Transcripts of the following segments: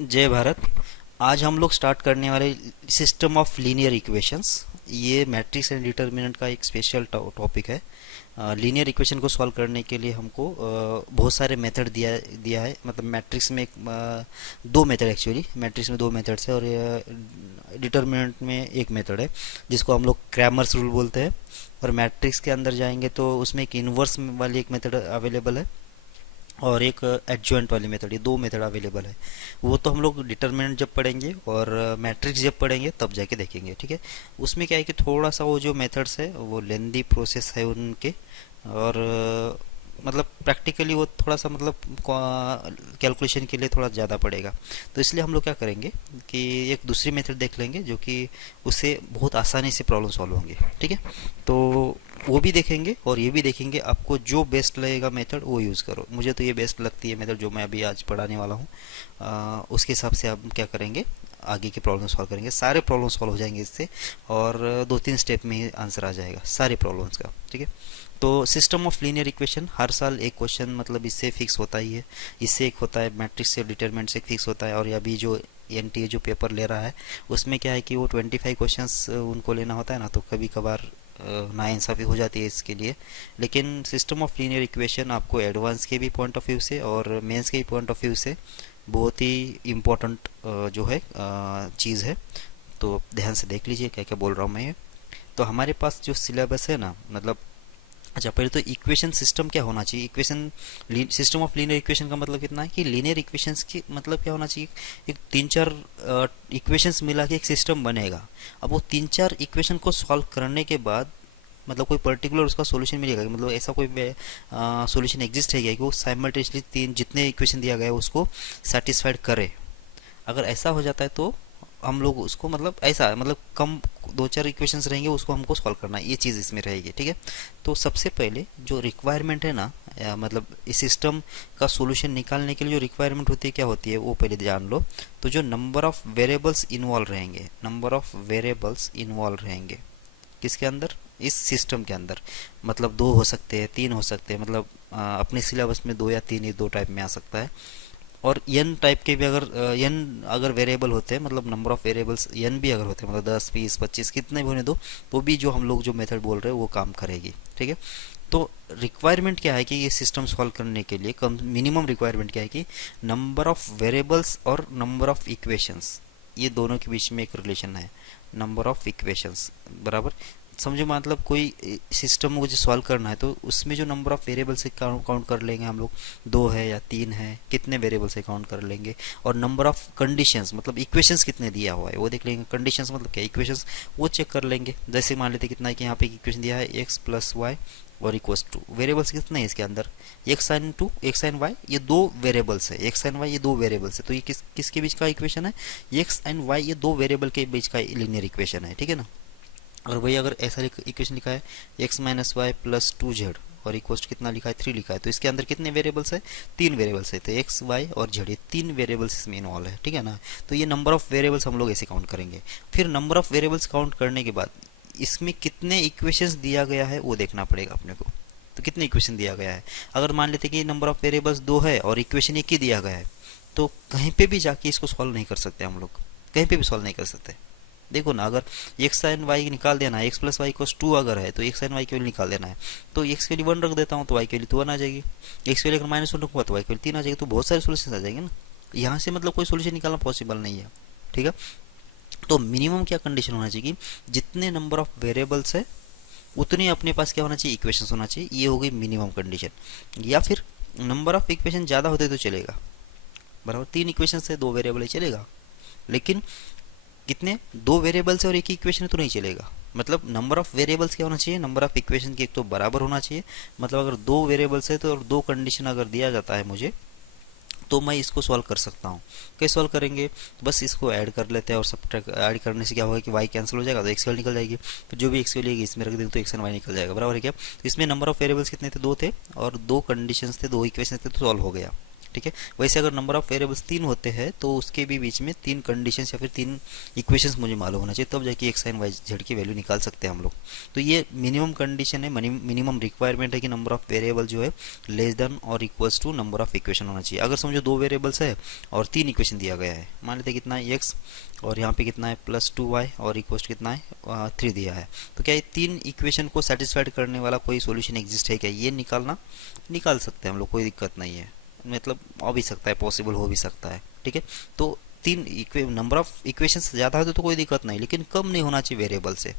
जय भारत। आज हम लोग स्टार्ट करने वाले सिस्टम ऑफ लीनियर इक्वेशंस। ये मैट्रिक्स एंड डिटर्मिनेंट का एक स्पेशल टॉपिक है। लीनियर इक्वेशन को सॉल्व करने के लिए हमको बहुत सारे मेथड दिया दिया है। मतलब मैट्रिक्स में दो मेथड, एक्चुअली मैट्रिक्स में दो मेथड्स है और डिटर्मिनेंट में एक मेथड है जिसको हम लोग क्रैमर्स रूल बोलते हैं। और मैट्रिक्स के अंदर जाएंगे तो उसमें एक इन्वर्स वाली एक मेथड अवेलेबल है और एक एडजॉइंट वाली मेथड, ये दो मेथड अवेलेबल है। वो तो हम लोग डिटरमिनेंट जब पढ़ेंगे और मैट्रिक्स जब पढ़ेंगे तब जाके देखेंगे, ठीक है। उसमें क्या है कि थोड़ा सा वो जो मेथड्स है वो लेंदी प्रोसेस है उनके, और मतलब प्रैक्टिकली वो थोड़ा सा मतलब कैलकुलेशन के लिए थोड़ा ज़्यादा पड़ेगा। तो इसलिए हम लोग क्या करेंगे कि एक दूसरी मेथड देख लेंगे जो कि उससे बहुत आसानी से प्रॉब्लम सॉल्व होंगे, ठीक है। तो वो भी देखेंगे और ये भी देखेंगे, आपको जो बेस्ट लगेगा मेथड वो यूज़ करो। मुझे तो ये बेस्ट लगती है मेथड जो मैं अभी आज पढ़ाने वाला हूँ। उसके हिसाब से आप क्या करेंगे, आगे की प्रॉब्लम सॉल्व करेंगे। सारे प्रॉब्लम सॉल्व हो जाएंगे इससे, और 2-3 स्टेप में ही आंसर आ जाएगा सारे प्रॉब्लम्स का, ठीक है। तो सिस्टम ऑफ लीनियर इक्वेशन, हर साल एक क्वेश्चन मतलब इससे फिक्स होता ही है। इससे एक होता है मैट्रिक्स से डिटरमिनेंट से फिक्स होता है। और अभी जो एनटीए जो पेपर ले रहा है उसमें क्या है कि वो 25 क्वेश्चंस उनको लेना होता है ना, तो कभी कभार नाइंसाफ़ी हो जाती है इसके लिए। लेकिन सिस्टम ऑफ लीनियर इक्वेशन आपको एडवांस के भी पॉइंट ऑफ व्यू से और मेंस के भी पॉइंट ऑफ व्यू से बहुत ही इम्पोर्टेंट जो है चीज़ है। तो ध्यान से देख लीजिए क्या क्या बोल रहा हूँ मैं ये। तो हमारे पास जो सिलेबस है ना, मतलब अच्छा पहले तो इक्वेशन सिस्टम क्या होना चाहिए। Equation system of linear equation का मतलब कितना है कि लीनियर इक्वेशंस की मतलब क्या होना चाहिए, एक 3-4 इक्वेशंस मिला के एक सिस्टम बनेगा। अब वो 3-4 इक्वेशन को सॉल्व करने के बाद मतलब कोई पर्टिकुलर उसका सॉल्यूशन मिलेगा, मतलब ऐसा कोई सॉल्यूशन एग्जिस्ट है क्या कि वो साइमल्टेनियसली तीन जितने इक्वेशन दिया गया है उसको सेटिस्फाइड करे। अगर ऐसा हो जाता है तो हम लोग उसको मतलब ऐसा मतलब कम 2-4 इक्वेशंस रहेंगे उसको हमको सॉल्व करना है, ये चीज़ इसमें रहेगी, ठीक है। तो सबसे पहले जो रिक्वायरमेंट है ना, मतलब इस सिस्टम का सॉल्यूशन निकालने के लिए जो रिक्वायरमेंट होती है क्या होती है वो पहले जान लो। तो जो नंबर ऑफ वेरिएबल्स इन्वॉल्व रहेंगे, नंबर ऑफ वेरिएबल्स इन्वॉल्व रहेंगे किसके अंदर, इस सिस्टम के अंदर। मतलब 2 हो सकते हैं, 3 हो सकते हैं, मतलब अपने सिलेबस में 2 या 3 ही 2 टाइप में आ सकता है। और n टाइप के भी अगर n अगर वेरिएबल होते हैं, मतलब नंबर ऑफ वेरिएबल्स n भी अगर होते हैं, मतलब 10 20 25 कितने भी होने दो, तो भी जो हम लोग जो मेथड बोल रहे हैं वो काम करेगी, ठीक है। तो रिक्वायरमेंट क्या है कि ये सिस्टम सॉल्व करने के लिए कम मिनिमम रिक्वायरमेंट क्या है कि नंबर ऑफ वेरिएबल्स और नंबर ऑफ इक्वेशंस, ये दोनों के बीच में एक रिलेशन है। नंबर ऑफ इक्वेशंस बराबर, समझो मतलब कोई सिस्टम मुझे सॉल्व करना है तो उसमें जो नंबर ऑफ वेरिएबल से काउंट कर लेंगे हम लोग, 2 है या 3 है, कितने वेरिएबल से काउंट कर लेंगे। और नंबर ऑफ कंडीशंस मतलब इक्वेशंस कितने दिया हुआ है वो देख लेंगे। कंडीशंस मतलब क्या, इक्वेशंस वो चेक कर लेंगे। जैसे मान लेते कितना है कि यहाँ पे इक्वेशन दिया है एक्स प्लस वाई और इक्वल्स टू, वेरिएबल्स कितने हैं इसके अंदर, x sine two x sine y, ये दो वेरिएबल्स है। एक्स साइन वाई ये दो वेरिएबल्स है, तो ये किसके बीच का इक्वेशन है, एक्स एंड वाई ये दो वेरिएबल के बीच का लीनियर इक्वेशन है, ठीक है ना। और वही अगर ऐसा इक्वेशन लिखा है x minus Y plus 2z और इक्वल्स कितना लिखा है 3 लिखा है, तो इसके अंदर कितने वेरिएबल्स है, 3 वेरिएबल्स है। तो एक्स वाई और जेड ये 3 वेरिएबल्स इसमें इन्वॉल्व है, ठीक है ना। तो ये नंबर ऑफ वेरिएबल्स हम लोग ऐसे काउंट करेंगे। फिर नंबर ऑफ वेरिएबल्स काउंट करने के बाद इसमें कितने इक्वेशंस दिया गया है वो देखना पड़ेगा अपने को। तो कितने इक्वेशन दिया गया है, अगर मान लेते कि नंबर ऑफ वेरिएबल्स 2 है और इक्वेशन 1 ही दिया गया है, तो कहीं पे भी जाके इसको सॉल्व नहीं कर सकते हम लोग, कहीं पे भी सॉल्व नहीं कर सकते। देखो ना, अगर एक्स साइन वाई निकाल देना है, एक्स प्लस वाई इक्वल्स 2 अगर है तो एक्स साइन वाई की वैल्यू निकाल देना है। तो एक्स की वैल्यू 1 रख देता हूँ तो वाई की वैल्यू तो 1 आ जाएगी। एक्स की वैल्यू अगर -1 रखूँगा तो वाई की वैल्यू 3 आ जाएगी। तो बहुत सारे सोल्यूशन आ जाएंगे ना, यहाँ से मतलब कोई सोल्यूशन निकालना पॉसिबल नहीं है, ठीक है। तो मिनिमम क्या कंडीशन होना चाहिए कि जितने नंबर ऑफ वेरिएबल्स है उतने अपने पास क्या होना चाहिए, इक्वेशन होना चाहिए। ये हो गई मिनिमम कंडीशन। या फिर नंबर ऑफ इक्वेशन ज़्यादा होते तो चलेगा, बराबर 3 इक्वेशन है 2 वेरिएबल है चलेगा। लेकिन कितने, 2 वेरिएबल्स और एक ही इक्वेशन है तो नहीं चलेगा। मतलब नंबर ऑफ वेरिएबल्स क्या होना चाहिए, नंबर ऑफ इक्वेशन के एक तो बराबर होना चाहिए। मतलब अगर 2 वेरिएबल्स है तो और 2 कंडीशन अगर दिया जाता है मुझे, तो मैं इसको सॉल्व कर सकता हूँ। कैसे सॉल्व करेंगे, बस इसको ऐड कर लेते हैं और सब ऐड करने से क्या होगा कि वाई कैंसिल हो जाएगा तो एक्स वैल्यू निकल जाएगी। फिर जो भी एक्स वैल्यू लेगी इसमें रख देंगे तो एक्स एंड वाई निकल जाएगा, बराबर है क्या। तो इसमें नंबर ऑफ वेरिएबल्स कितने थे, 2 थे और 2 कंडीशंस थे, 2 इक्वेशन थे, तो सॉल्व हो गया। ठीक है। वैसे अगर नंबर ऑफ वेरिएबल्स 3 होते हैं तो उसके भी बीच में 3 कंडीशंस या फिर 3 इक्वेशंस मुझे मालूम होना चाहिए, तब जाके एक्स एंड वाई जेड की वैल्यू निकाल सकते हैं हम लोग। तो ये मिनिमम कंडीशन है, मिनिमम रिक्वायरमेंट है कि नंबर ऑफ वेरिएबल जो है लेस देन और equals to number of equation होना चाहिए। अगर समझो 2 वेरिएबल्स है और 3 इक्वेशन दिया गया है, मान लेते कितना है एक्स और यहाँ पे कितना है +2y और इक्वल्स कितना है 3 दिया है, तो क्या ये 3 इक्वेशन को सेटिस्फाइड करने वाला कोई सॉल्यूशन एग्जिस्ट है क्या, ये निकाल सकते हैं हम लोग, कोई दिक्कत नहीं है। मतलब हो भी सकता है, पॉसिबल हो भी सकता है, ठीक है। तो 3 नंबर ऑफ इक्वेशन ज़्यादा है तो कोई दिक्कत नहीं, लेकिन कम नहीं होना चाहिए वेरिएबल से,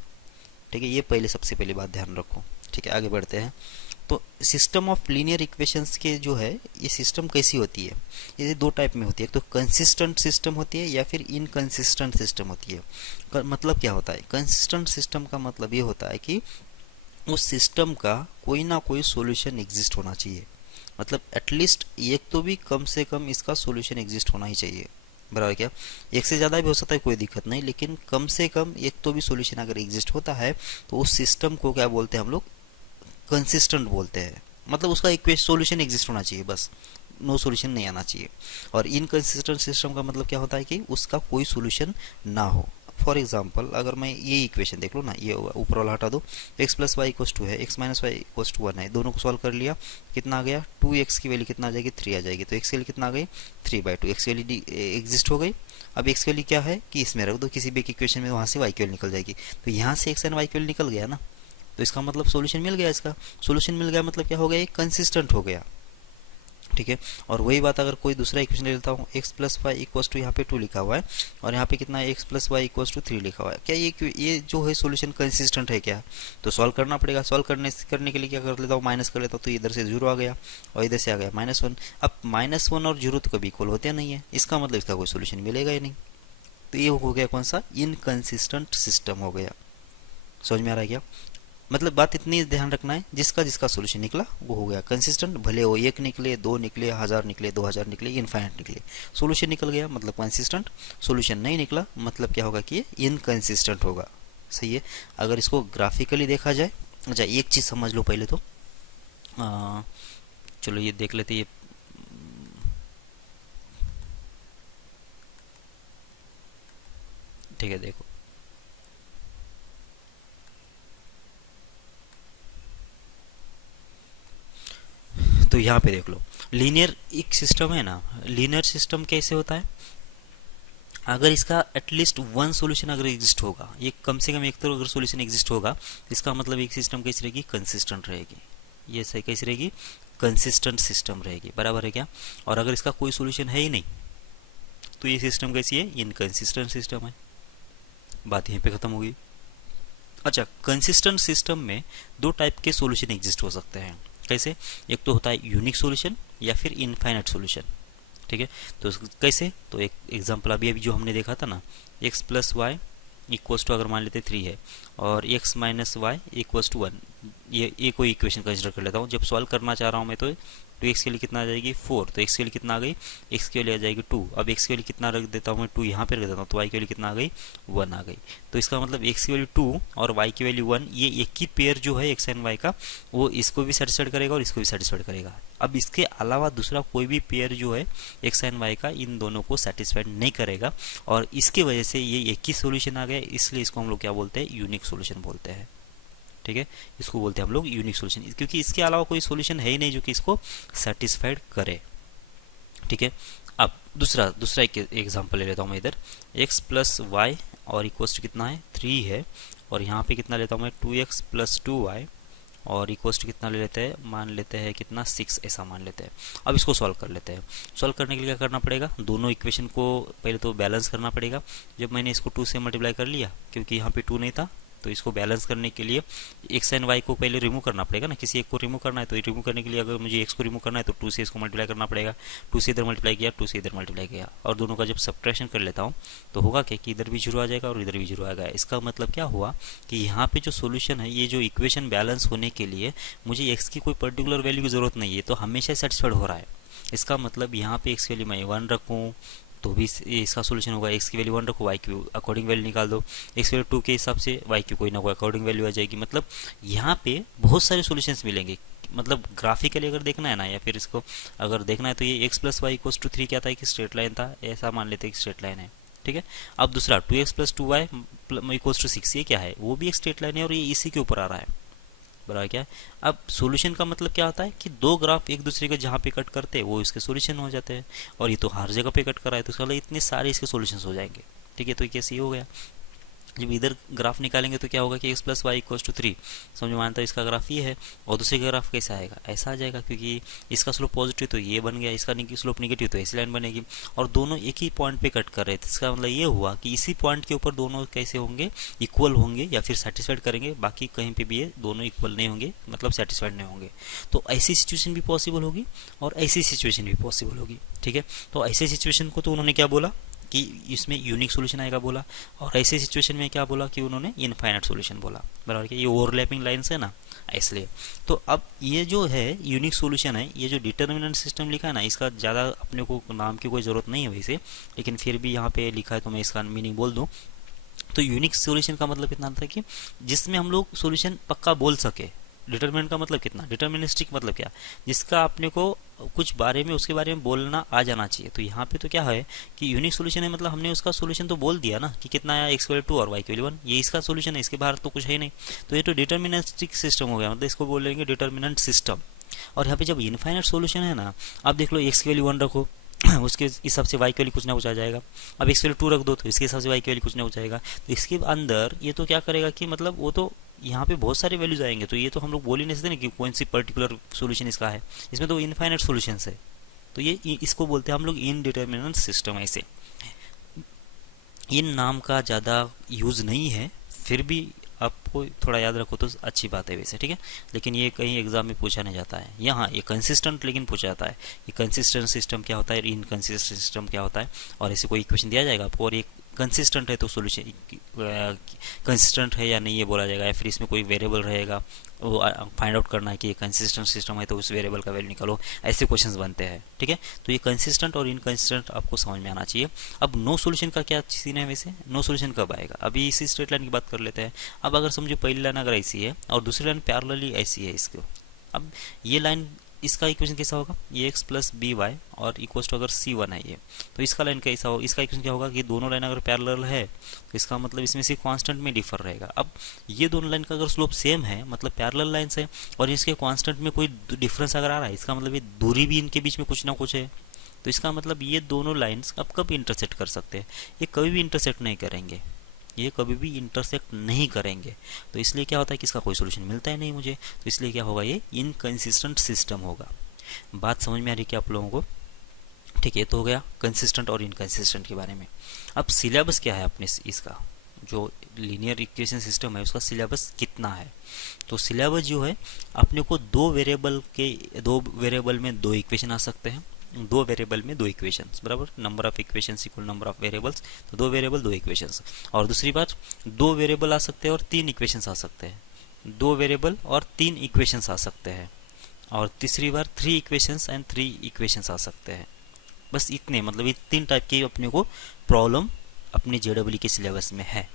ठीक है। ये पहले सबसे पहली बात ध्यान रखो, ठीक है। आगे बढ़ते हैं। तो सिस्टम ऑफ लीनियर इक्वेशंस के जो है ये सिस्टम कैसी होती है, ये 2 टाइप में होती है। एक तो कंसिस्टेंट सिस्टम होती है या फिर इनकंसिस्टेंट सिस्टम होती है। मतलब क्या होता है, कंसिस्टेंट सिस्टम का मतलब ये होता है कि उस सिस्टम का कोई ना कोई सॉल्यूशन एग्जिस्ट होना चाहिए, मतलब एटलीस्ट एक तो भी कम से कम इसका सॉल्यूशन एग्जिस्ट होना ही चाहिए, बराबर क्या। एक से ज़्यादा भी हो सकता है, कोई दिक्कत नहीं, लेकिन कम से कम एक तो भी सॉल्यूशन अगर एग्जिस्ट होता है तो उस सिस्टम को क्या बोलते हैं हम लोग, कंसिस्टेंट बोलते हैं। मतलब उसका एक सॉल्यूशन एग्जिस्ट होना चाहिए, बस नो सॉल्यूशन नहीं आना चाहिए। और इनकंसिस्टेंट सिस्टम का मतलब क्या होता है कि उसका कोई सॉल्यूशन ना हो। फॉर एग्जाम्पल अगर मैं ये इक्वेशन देख लो ना, ये ऊपर वाला हटा दो, x + y = 2 है, x - y = 1 है, दोनों को सॉल्व कर लिया, कितना आ गया 2x की वैल्यू कितना आ जाएगी 3 आ जाएगी। तो x की वैल्यू कितना आ गई 3/2, x की वैल्यू एग्जिस्ट हो गई। अब x की वैल्यू क्या है कि इसमें रख दो किसी भी इक्वेशन में, वहाँ से y की वैल्यू निकल जाएगी। तो यहाँ से x एंड y की वैल्यू निकल गया ना, तो इसका मतलब सॉल्यूशन मिल गया। इसका सॉल्यूशन मिल गया मतलब क्या हो गया, एक कंसिस्टेंट हो गया, ठीक है। और वही बात अगर कोई दूसरा इक्वेशन ले लेता हूँ, x + y = यहाँ पे 2 लिखा हुआ है और यहाँ पे कितना है x + y = 3 लिखा हुआ है, क्या ये जो है सॉल्यूशन कंसिस्टेंट है क्या, तो सॉल्व करना पड़ेगा। सॉल्व करने के लिए क्या कर लेता हूँ, माइनस कर लेता हूँ, तो इधर से 0 आ गया और इधर से आ गया -1। अब -1 और 0 तो कभी इक्वल होते नहीं है, इसका मतलब इसका कोई सोल्यूशन मिलेगा ही नहीं। तो ये हो गया कौन सा, इनकंसिस्टेंट सिस्टम हो गया। समझ में आ रहा है क्या, मतलब बात इतनी ध्यान रखना है, जिसका जिसका सॉल्यूशन निकला वो हो गया कंसिस्टेंट, भले वो 1 निकले 2 निकले 1000 निकले 2000 निकले इनफाइनाइट निकले, सॉल्यूशन निकल गया मतलब कंसिस्टेंट। सॉल्यूशन नहीं निकला मतलब क्या होगा कि ये इनकंसिस्टेंट होगा, सही है। अगर इसको ग्राफिकली देखा जाए, अच्छा एक चीज़ समझ लो पहले तो, चलो ये देख लेते, ये ठीक है। देखो तो यहाँ पे देख लो, लीनियर एक सिस्टम है ना, लीनियर सिस्टम कैसे होता है, अगर इसका एटलीस्ट 1 सॉल्यूशन अगर एग्जिस्ट होगा, ये कम से कम एक तो अगर सॉल्यूशन एग्जिस्ट होगा, इसका मतलब एक सिस्टम कैसी रहेगी, कंसिस्टेंट रहेगी। ये सही कैसी रहेगी, कंसिस्टेंट सिस्टम रहेगी, बराबर है क्या। और अगर इसका कोई सॉल्यूशन है ही नहीं तो ये सिस्टम कैसी है, इनकंसिस्टेंट सिस्टम है। बात यहीं पे खत्म होगी। अच्छा, कंसिस्टेंट सिस्टम में 2 टाइप के सॉल्यूशन एग्जिस्ट हो सकते हैं, कैसे, एक तो होता है यूनिक सॉल्यूशन या फिर इनफाइनाइट सॉल्यूशन, ठीक है। तो कैसे, तो एक एग्जांपल अभी अभी जो हमने देखा था ना, x + y = अगर मान लेते 3 है और x - y = 1, ये कोई इक्वेशन कंसिडर कर लेता हूँ। जब सॉल्व करना चाह रहा हूँ मैं तो 2x के लिए कितना आ जाएगी 4, तो x के लिए कितना आ गई, x के लिए आ जाएगी 2। अब x के लिए कितना रख देता हूँ मैं, 2 यहाँ पे रख देता हूँ, तो y के लिए कितना आ गई 1 आ गई। तो इसका मतलब x की वैल्यू 2 और y की वैल्यू 1, ये एक ही पेयर जो है x एंड y का, वो इसको भी सेटिस्फाइड करेगा और इसको भी सेटिस्फाइड करेगा। अब इसके अलावा दूसरा कोई भी पेयर जो है x एंड y का, इन दोनों को सेटिस्फाइड नहीं करेगा और इसकी वजह से ये एक ही सोल्यूशन आ गया, इसलिए इसको हम लोग क्या बोलते हैं, यूनिक सोल्यूशन बोलते हैं, ठीक है। इसको बोलते हैं हम लोग यूनिक सॉल्यूशन, क्योंकि इसके अलावा कोई सॉल्यूशन है ही नहीं जो कि इसको सेटिस्फाइड करे, ठीक है। अब दूसरा एक एग्जांपल ले लेता हूँ मैं इधर, x + y और इक्वल्स टू कितना है 3 है और यहाँ पे कितना लेता हूँ मैं 2x + 2y और इक्वल्स टू कितना ले लेते हैं, मान लेते हैं कितना 6, ऐसा मान लेते हैं। अब इसको सॉल्व कर लेते हैं। सॉल्व करने के लिए क्या करना पड़ेगा, दोनों इक्वेशन को पहले तो बैलेंस करना पड़ेगा। जब मैंने इसको 2 से मल्टीप्लाई कर लिया, क्योंकि यहाँ पे 2 नहीं था, तो इसको बैलेंस करने के लिए x एंड y को पहले रिमूव करना पड़ेगा ना, किसी एक को रिमूव करना है। तो रिमूव करने के लिए अगर मुझे x को रिमूव करना है तो 2 से इसको मल्टीप्लाई करना पड़ेगा, 2 से इधर मल्टीप्लाई किया, 2 से इधर मल्टीप्लाई किया, और दोनों का जब सब्ट्रैक्शन कर लेता हूँ तो होगा क्या कि इधर भी 0 आ जाएगा और इधर भी 0 आएगा। इसका मतलब क्या हुआ कि यहाँ पे जो सोल्यूशन है, ये जो इक्वेशन बैलेंस होने के लिए मुझे x की कोई पर्टिकुलर वैल्यू की ज़रूरत नहीं है, तो हमेशा सेटिस्फाइड हो रहा है। इसका मतलब यहाँ पे x के लिए मैं 1 रखूँ तो भी इसका सोल्यूशन होगा, x की वैल्यू 1 रखो, y की अकॉर्डिंग वैल्यू निकाल दो, x की वैल्यू 2 के हिसाब से y की कोई ना कोई अकॉर्डिंग वैल्यू आ जाएगी। मतलब यहाँ पे बहुत सारे सोल्यूशंस मिलेंगे, मतलब ग्राफिकली अगर देखना है ना, या फिर इसको अगर देखना है तो ये x plus y equals to 3 क्या था, कि स्ट्रेट लाइन था, ऐसा मान लेते हैं कि स्ट्रेट लाइन है, ठीक है। अब दूसरा 2x plus 2y equals to 6, ये क्या है, वो भी एक स्ट्रेट लाइन है और ये इसी के ऊपर आ रहा है, बराबर क्या है। अब सॉल्यूशन का मतलब क्या होता है कि दो ग्राफ एक दूसरे को जहाँ पे कट करते हैं वो इसके सॉल्यूशन हो जाते हैं, और ये तो हर जगह पे कट कर रहा है तो इसका मतलब इतने सारे इसके सॉल्यूशंस हो जाएंगे, ठीक है। तो ये कैसे हो गया, जब इधर ग्राफ निकालेंगे तो क्या होगा कि x plus y equals to 3, समझ मानता है इसका ग्राफ ये है, और दूसरे का ग्राफ कैसा आएगा, ऐसा आ जाएगा, क्योंकि इसका स्लोप पॉजिटिव तो ये बन गया, इसका स्लोप निगेटिव तो ऐसी लाइन बनेगी, और दोनों एक ही पॉइंट पे कट कर रहे थे, इसका मतलब ये हुआ कि इसी पॉइंट के ऊपर दोनों कैसे होंगे, इक्वल होंगे या फिर सेटिस्फाइड करेंगे, बाकी कहीं पे भी ये दोनों इक्वल नहीं होंगे, मतलब सेटिस्फाइड नहीं होंगे। तो ऐसी सिचुएशन भी पॉसिबल होगी और ऐसी सिचुएशन भी पॉसिबल होगी, ठीक है। तो ऐसे सिचुएशन को तो उन्होंने क्या बोला कि इसमें यूनिक सॉल्यूशन आएगा बोला, और ऐसे सिचुएशन में क्या बोला कि उन्होंने इनफाइनाइट सॉल्यूशन बोला, बराबर कि ये ओवरलैपिंग लाइंस है ना, इसलिए। तो अब ये जो है यूनिक सॉल्यूशन है, ये जो डिटर्मिनेंट सिस्टम लिखा है ना, इसका ज़्यादा अपने को नाम की कोई ज़रूरत नहीं है वैसे, लेकिन फिर भी यहाँ पे लिखा है तो मैं इसका मीनिंग बोल दूँ। तो यूनिक सॉल्यूशन का मतलब इतना था कि जिसमें हम लोग सॉल्यूशन पक्का बोल सके। डिटरमिनेंट का मतलब कितना, डिटर्मिनिस्टिक मतलब क्या, जिसका अपने को कुछ बारे में उसके बारे में बोलना आ जाना चाहिए। तो यहाँ पे तो क्या है कि यूनिक सॉल्यूशन है, मतलब हमने उसका सॉल्यूशन तो बोल दिया ना कि कितना आया, x वैल्यू 2 और y की वैल्यू 1, ये इसका सॉल्यूशन है, इसके बाहर तो कुछ है नहीं। तो ये तो डिटर्मिनिस्टिक सिस्टम हो गया, मतलब इसको बोलेंगे डिटर्मिनेंट सिस्टम। और यहाँ पे जब इनफाइनाइट सॉल्यूशन है ना, आप देख लो x की वैल्यू 1 रखो उसके हिसाब से y की वैल्यू कुछ ना कुछ आ जाएगा, अब x की वैल्यू 2 रख दो तो इसके हिसाब से y की वैल्यू कुछ ना कुछ आएगा। तो इसके अंदर ये तो क्या करेगा कि मतलब वो तो यहाँ पे बहुत सारे वैल्यूज आएंगे, तो ये तो हम लोग बोल ही नहीं सकते ना कि कौन सी पर्टिकुलर सॉल्यूशन इसका है, इसमें तो इनफाइनाइट सॉल्यूशंस है। तो ये इसको बोलते हैं हम लोग इनडिटर्मिनेंट सिस्टम। ऐसे इन नाम का ज़्यादा यूज़ नहीं है, फिर भी आपको थोड़ा याद रखो तो अच्छी बात है वैसे, ठीक है। लेकिन ये कहीं एग्जाम में पूछा नहीं जाता है, यहाँ ये कंसिस्टेंट लेकिन पूछा जाता है कि कंसिस्टेंट सिस्टम क्या होता है, इनकंसिस्टेंट सिस्टम क्या होता है, और ऐसे कोई इक्वेशन दिया जाएगा आपको और एक कंसिस्टेंट है तो सॉल्यूशन कंसिस्टेंट है या नहीं ये बोला जाएगा, या फिर इसमें कोई वेरिएबल रहेगा वो फाइंड आउट करना है कि ये कंसिस्टेंट सिस्टम है तो उस वेरिएबल का वैल्यू निकालो, ऐसे क्वेश्चंस बनते हैं, ठीक है। तो ये कंसिस्टेंट और इनकंसिस्टेंट आपको समझ में आना चाहिए। अब नो सॉल्यूशन का क्या सीन है, वैसे नो सॉल्यूशन कब आएगा, अभी इसी स्ट्रेट लाइन की बात कर लेते हैं। अब अगर समझो पहली लाइन अगर ऐसी है और दूसरी लाइन पैरेलली ऐसी है इसको, अब ये लाइन इसका इक्वेशन कैसा होगा, ये x प्लस बी वाई और इक्वल्स टू अगर c1 है ये, तो इसका लाइन कैसा होगा, इसका इक्वेशन क्या होगा कि दोनों लाइन अगर पैरेलल है तो इसका मतलब इसमें से कांस्टेंट में डिफर रहेगा। अब ये दोनों लाइन का अगर स्लोप सेम है, मतलब पैरेलल लाइंस है, और इसके कांस्टेंट में कोई डिफरेंस अगर आ रहा है, इसका मतलब ये दूरी भी इनके बीच में कुछ ना कुछ है। तो इसका मतलब ये दोनों लाइन्स अब कब इंटरसेक्ट कर सकते हैं, ये कभी भी इंटरसेक्ट नहीं करेंगे, ये कभी भी इंटरसेक्ट नहीं करेंगे। तो इसलिए क्या होता है कि इसका कोई सोल्यूशन मिलता ही नहीं मुझे, तो इसलिए क्या होगा, ये इनकंसिस्टेंट सिस्टम होगा। बात समझ में आ रही क्या आप लोगों को, ठीक है। तो हो गया कंसिस्टेंट और इनकंसिस्टेंट के बारे में। अब सिलेबस क्या है अपने इसका, जो लीनियर इक्वेशन सिस्टम है उसका सिलेबस कितना है। तो सिलेबस जो है अपने को दो वेरिएबल में दो इक्वेशन आ सकते हैं, दो वेरिएबल में दो इक्वेशंस, बराबर, number of equations equal number of variables, तो दो वेरिएबल दो इक्वेशंस। और दूसरी बात, दो वेरिएबल आ सकते हैं और तीन इक्वेशंस आ सकते हैं, दो वेरिएबल और तीन इक्वेशंस आ सकते हैं। और तीसरी बार 3 इक्वेशंस एंड 3 इक्वेशंस आ सकते हैं। बस इतने, मतलब ये 3 टाइप की अपने को प्रॉब्लम अपने जेडब्ल्यू के सिलेबस में है।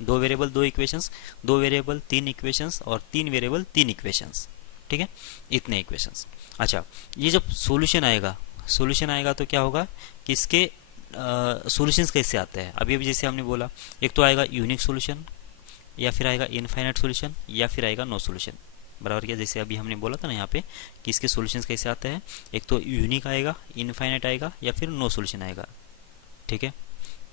दो वेरिएबल दो इक्वेशंस, दो वेरिएबल 3 इक्वेशंस और 3 वेरिएबल 3 इक्वेशंस, ठीक है, इतने इक्वेशंस। अच्छा, ये जब सॉल्यूशन आएगा तो क्या होगा कि इसके सॉल्यूशंस कैसे आते हैं। अभी जैसे हमने बोला, एक तो आएगा यूनिक सॉल्यूशन, या फिर आएगा इनफाइनाइट सॉल्यूशन, या फिर आएगा नो सॉल्यूशन, बराबर क्या। जैसे अभी हमने बोला था ना यहाँ पे कि इसके सॉल्यूशंस कैसे आते हैं, एक तो यूनिक आएगा, इनफाइनाइट आएगा, या फिर नो सॉल्यूशन आएगा, ठीक है।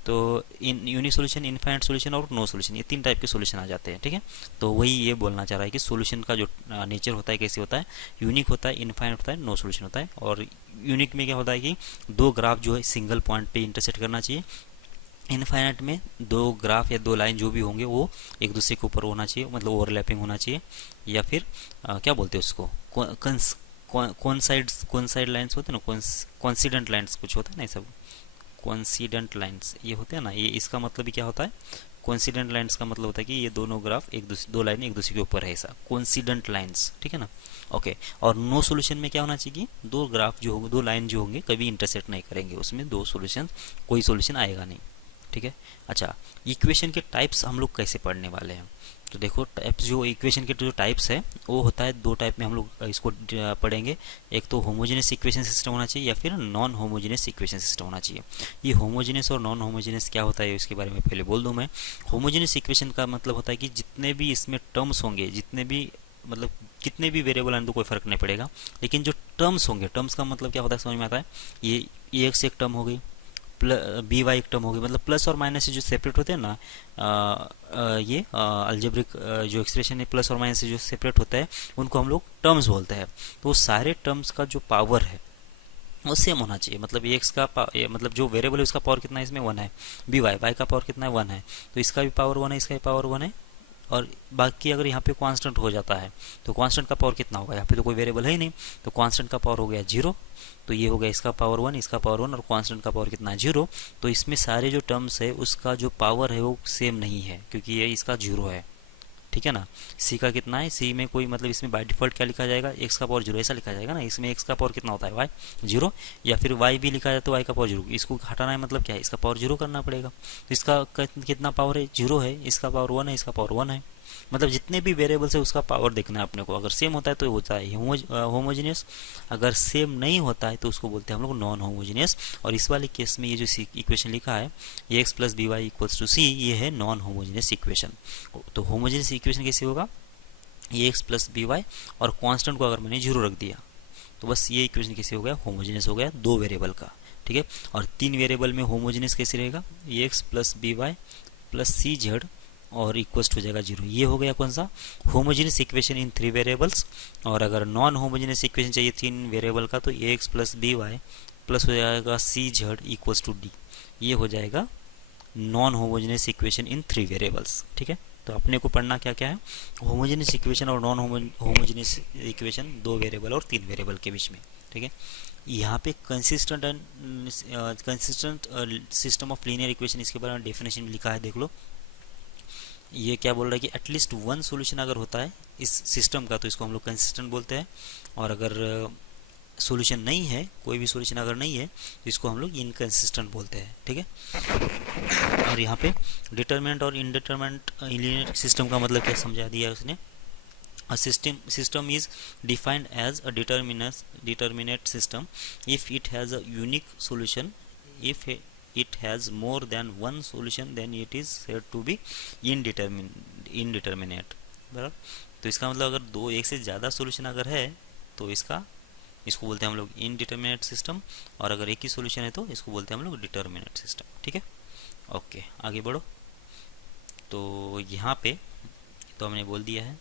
तो यूनिक सॉल्यूशन, इनफाइनाइट सॉल्यूशन और नो सॉल्यूशन, ये 3 टाइप के सॉल्यूशन आ जाते हैं, ठीक है। तो वही ये बोलना चाह रहा है कि सॉल्यूशन का जो नेचर होता है कैसे होता है, यूनिक होता है, इनफाइनाइट होता है, नो सॉल्यूशन होता है। और यूनिक में क्या होता है कि दो ग्राफ जो है सिंगल पॉइंट पे इंटरसेक्ट करना चाहिए, इनफाइनाइट में दो ग्राफ या दो लाइन जो भी होंगे वो एक दूसरे के ऊपर होना चाहिए, मतलब ओवरलैपिंग होना चाहिए, या फिर क्या बोलते हैं उसको, कौन साइड लाइन्स होते हैं ना, कॉन्सिडेंट लाइन्स कुछ होता है ना, ये सब कॉन्सिडेंट लाइन्स ये होते हैं ना, ये इसका मतलब भी क्या होता है, कॉन्सिडेंट लाइन्स का मतलब होता है कि ये दोनों ग्राफ दो लाइन एक दूसरे के ऊपर है, ऐसा कॉन्सिडेंट लाइन्स, ठीक है ना, ओके। और नो सॉल्यूशन में क्या होना चाहिए कि दो ग्राफ जो होंगे, दो लाइन जो होंगे कभी इंटरसेक्ट नहीं करेंगे, उसमें दो सॉल्यूशन, कोई सॉल्यूशन आएगा नहीं, ठीक है। अच्छा, इक्वेशन के टाइप्स हम लोग कैसे पढ़ने वाले हैं, तो देखो टाइप्स, जो इक्वेशन के जो टाइप्स है वो होता है दो टाइप में, हम लोग इसको पढ़ेंगे। एक तो होमोजेनियस इक्वेशन सिस्टम होना चाहिए या फिर नॉन होमोजेनियस इक्वेशन सिस्टम होना चाहिए। ये होमोजेनियस और नॉन होमोजेनियस क्या होता है इसके बारे में पहले बोल दूं मैं। होमोजेनियस इक्वेशन का मतलब होता है कि जितने भी इसमें टर्म्स होंगे, जितने भी मतलब कितने भी वेरिएबल आने तो कोई फर्क नहीं पड़ेगा, लेकिन जो टर्म्स होंगे, टर्म्स का मतलब क्या होता है समझ में आता है। ये एक्स एक टर्म हो गई, बी वाई एक टर्म हो गई, मतलब प्लस और माइनस से जो सेपरेट होते हैं ना, ये अलजेब्रिक जो एक्सप्रेशन है प्लस और माइनस से जो सेपरेट होता है उनको हम लोग टर्म्स बोलते हैं। तो वो सारे टर्म्स का जो पावर है वो सेम होना चाहिए। मतलब ये एक्स का मतलब जो वेरिएबल है उसका पावर कितना है, इसमें 1 है। बी वाई, वाई का पावर कितना है, 1 है। तो इसका भी पावर 1 है, इसका भी पावर 1 है। और बाकी अगर यहाँ पे कांस्टेंट हो जाता है तो कांस्टेंट का पावर कितना होगा, यहाँ पे तो कोई वेरिएबल है ही नहीं, तो कांस्टेंट का पावर हो गया 0। तो ये हो गया इसका पावर 1, इसका पावर 1 और कांस्टेंट का पावर कितना है, 0। तो इसमें सारे जो टर्म्स है उसका जो पावर है वो सेम नहीं है, क्योंकि ये इसका 0 है। ठीक है ना। सी का कितना है, सी में कोई मतलब इसमें बाय डिफॉल्ट क्या लिखा जाएगा, एक्स का पावर 0 ऐसा लिखा जाएगा ना। इसमें एक्स का पावर कितना होता है, वाई 0, या फिर वाई भी लिखा जाए तो वाई का पावर 0। इसको हटाना है मतलब क्या है, इसका पावर 0 करना पड़ेगा। तो इसका कितना पावर है, 0 है। इसका पावर 1 है, इसका पावर 1 है। मतलब जितने भी वेरिएबल्स है उसका पावर देखना है अपने को। अगर सेम होता है तो होता है होमोजीनियस, अगर सेम नहीं होता है तो उसको बोलते हैं हम लोग नॉन होमोजीनियस। और इस वाले केस में ये जो इक्वेशन लिखा है ये x plus b y equals to c, ये है नॉन होमोजीनियस इक्वेशन। तो होमोजीनियस इक्वेशन कैसे होगा, ये एक्स प्लस बी वाई और कांस्टेंट को अगर मैंने 0 रख दिया तो बस ये इक्वेशन कैसे हो गया, होमोजीनियस हो गया दो वेरिएबल का। ठीक है। और तीन वेरिएबल में होमोजीनियस कैसे रहेगा, ये x plus b y plus c z और इक्वल्स हो जाएगा 0। ये हो गया कौन सा, होमोजेनियस इक्वेशन इन 3 वेरिएबल्स। और अगर नॉन होमोजेनियस इक्वेशन चाहिए 3 वेरिएबल का तो a x plus b y plus हो जाएगा c z equals to d. ये हो जाएगा non homogeneous equation in 3 variables. ठीक है। तो अपने को पढ़ना क्या क्या है, होमोजेनियस इक्वेशन और नॉन होमोजेनियस इक्वेशन 2 वेरिएबल और 3 वेरिएबल के बीच में। ठीक है। यहाँ पे consistent and consistent system of linear equation, इसके बारे में डेफिनेशन लिखा है, देख लो। ये क्या बोल रहा है कि एटलीस्ट वन सॉल्यूशन अगर होता है इस सिस्टम का तो इसको हम लोग कंसिस्टेंट बोलते हैं। और अगर सॉल्यूशन नहीं है, कोई भी सॉल्यूशन अगर नहीं है तो इसको हम लोग इनकंसिस्टेंट बोलते हैं। ठीक है। और यहाँ पे डिटरमिनेंट और इनडिटरमिनेंट लीनियर सिस्टम का मतलब क्या समझा दिया है उसने। A system is defined as a determinate system if it has a unique solution. If it has more than one solution then it is said to be indeterminate। बराबर। तो इसका मतलब अगर दो एक से ज़्यादा सॉल्यूशन अगर है तो इसको बोलते हैं हम लोग इनडिटरमिनेट सिस्टम। और अगर एक ही सॉल्यूशन है तो इसको बोलते हैं हम लोग डिटरमिनेट सिस्टम। ठीक है। ओके, आगे बढ़ो। तो यहाँ पे तो हमने बोल दिया है,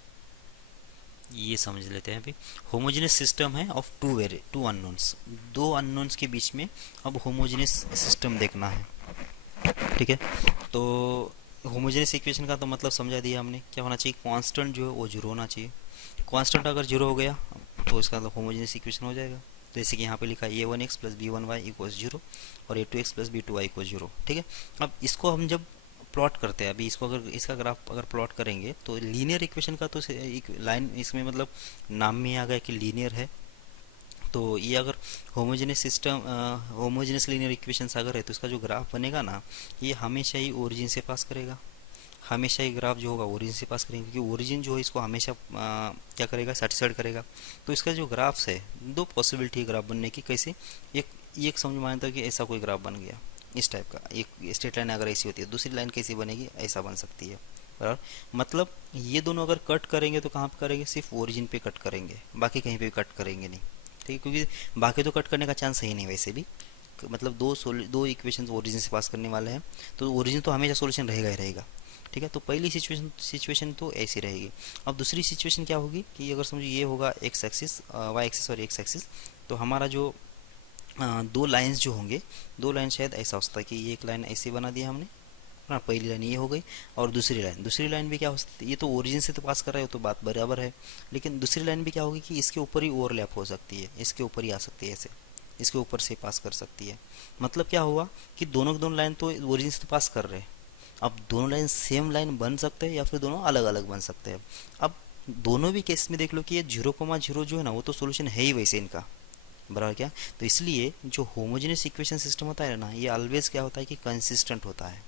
ये समझ लेते हैं अभी। होमोजेनियस सिस्टम है ऑफ टू अननोन्स, दो अननोन्स के बीच में अब होमोजेनियस सिस्टम देखना है। ठीक है। तो होमोजेनियस इक्वेशन का तो मतलब समझा दिया हमने, क्या होना चाहिए, कांस्टेंट जो है वो 0 होना चाहिए। कांस्टेंट अगर 0 हो गया तो इसका मतलब होमोजेनियस इक्वेशन हो जाएगा। तो जैसे कि यहाँ पे लिखा है a1x प्लस b1y इक्वल्स 0 और a2x प्लस b2y इक्वल्स 0। ठीक है। अब इसको हम जब प्लॉट करते हैं, अभी इसको अगर इसका ग्राफ अगर प्लॉट करेंगे तो लीनियर इक्वेशन का तो एक लाइन इसमें मतलब नाम में आ गया कि लीनियर है। तो ये अगर homogeneous system homogeneous linear equations अगर है तो इसका जो ग्राफ बनेगा ना ये हमेशा ही ओरिजिन से पास करेगा। हमेशा ही ग्राफ जो होगा ओरिजिन से पास करेंगे, क्योंकि ओरिजिन जो है इसको हमेशा क्या करेगा, सेटिस्फाइड करेगा। तो इसका जो ग्राफ्स है दो पॉसिबिलिटी है ग्राफ बनने की। कैसे, एक समझ में आता है कि ऐसा कोई ग्राफ बन गया इस टाइप का, एक स्ट्रेट लाइन अगर ऐसी होती है, दूसरी लाइन कैसी बनेगी, ऐसा बन सकती है। बराबर। मतलब ये दोनों अगर कट करेंगे तो कहाँ पे करेंगे, सिर्फ ओरिजिन पे कट करेंगे, बाकी कहीं पे कट करेंगे नहीं। ठीक है। क्योंकि बाकी तो कट करने का चांस है ही नहीं वैसे भी। मतलब दो इक्वेशन ओरिजिन से पास करने वाले हैं तो ओरिजिन तो हमेशा सोल्यूशन रहेगा ही रहेगा। ठीक है। तो पहली सिचुएशन तो ऐसी रहेगी। अब दूसरी सिचुएशन क्या होगी कि अगर समझो ये होगा एक्स एक्सिस, वाई एक्सिस और एक्स एक्सिस, तो हमारा जो दो लाइंस जो होंगे, दो लाइन शायद ऐसा होता है कि ये एक लाइन ऐसी बना दिया हमने ना, पहली लाइन ये हो गई और दूसरी लाइन भी क्या हो सकती है, ये तो ओरिजिन से तो पास कर रहा है तो बात बराबर है, लेकिन दूसरी लाइन भी क्या होगी कि इसके ऊपर ही ओवरलैप हो सकती है, इसके ऊपर ही आ सकती है, ऐसे इसके ऊपर से पास कर सकती है। मतलब क्या हुआ कि दोनों लाइन तो ओरिजिन से तो पास कर रहे हैं। अब दोनों लाइन सेम लाइन बन सकते हैं या फिर दोनों अलग अलग बन सकते हैं। अब दोनों भी केस में देख लो कि ये 0,0 जो है ना वो तो सोल्यूशन है ही वैसे इनका, बराबर क्या। तो इसलिए जो होमोजेनियस इक्वेशन सिस्टम होता है ना ये ऑलवेज क्या होता है कि कंसिस्टेंट होता है।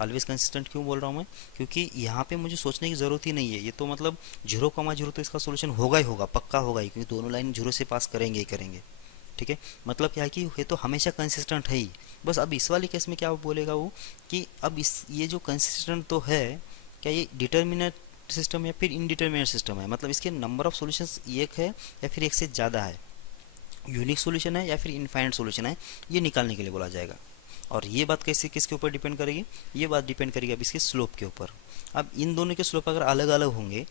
ऑलवेज कंसिस्टेंट क्यों बोल रहा हूँ मैं, क्योंकि यहाँ पे मुझे सोचने की ज़रूरत ही नहीं है, ये तो मतलब 0,0 तो इसका सोल्यूशन होगा ही होगा, पक्का होगा ही, क्योंकि दोनों लाइन 0 से पास करेंगे ही करेंगे। ठीक है, मतलब क्या है कि ये तो हमेशा कंसिस्टेंट है ही। बस अब इस वाले केस में क्या बोलेगा वो कि अब इस ये जो कंसिस्टेंट तो है, क्या ये डिटर्मिनेट सिस्टम या फिर इनडिटर्मिनेट सिस्टम है, मतलब इसके नंबर ऑफ सॉल्यूशंस एक है या फिर एक से ज़्यादा है, यूनिक सॉल्यूशन है या फिर इनफाइनाइट सॉल्यूशन है, ये निकालने के लिए बोला जाएगा। और ये बात कैसे किसके ऊपर डिपेंड करेगी, ये बात डिपेंड करेगी अब इसके स्लोप के ऊपर। अब इन दोनों के स्लोप अगर अलग अलग होंगे,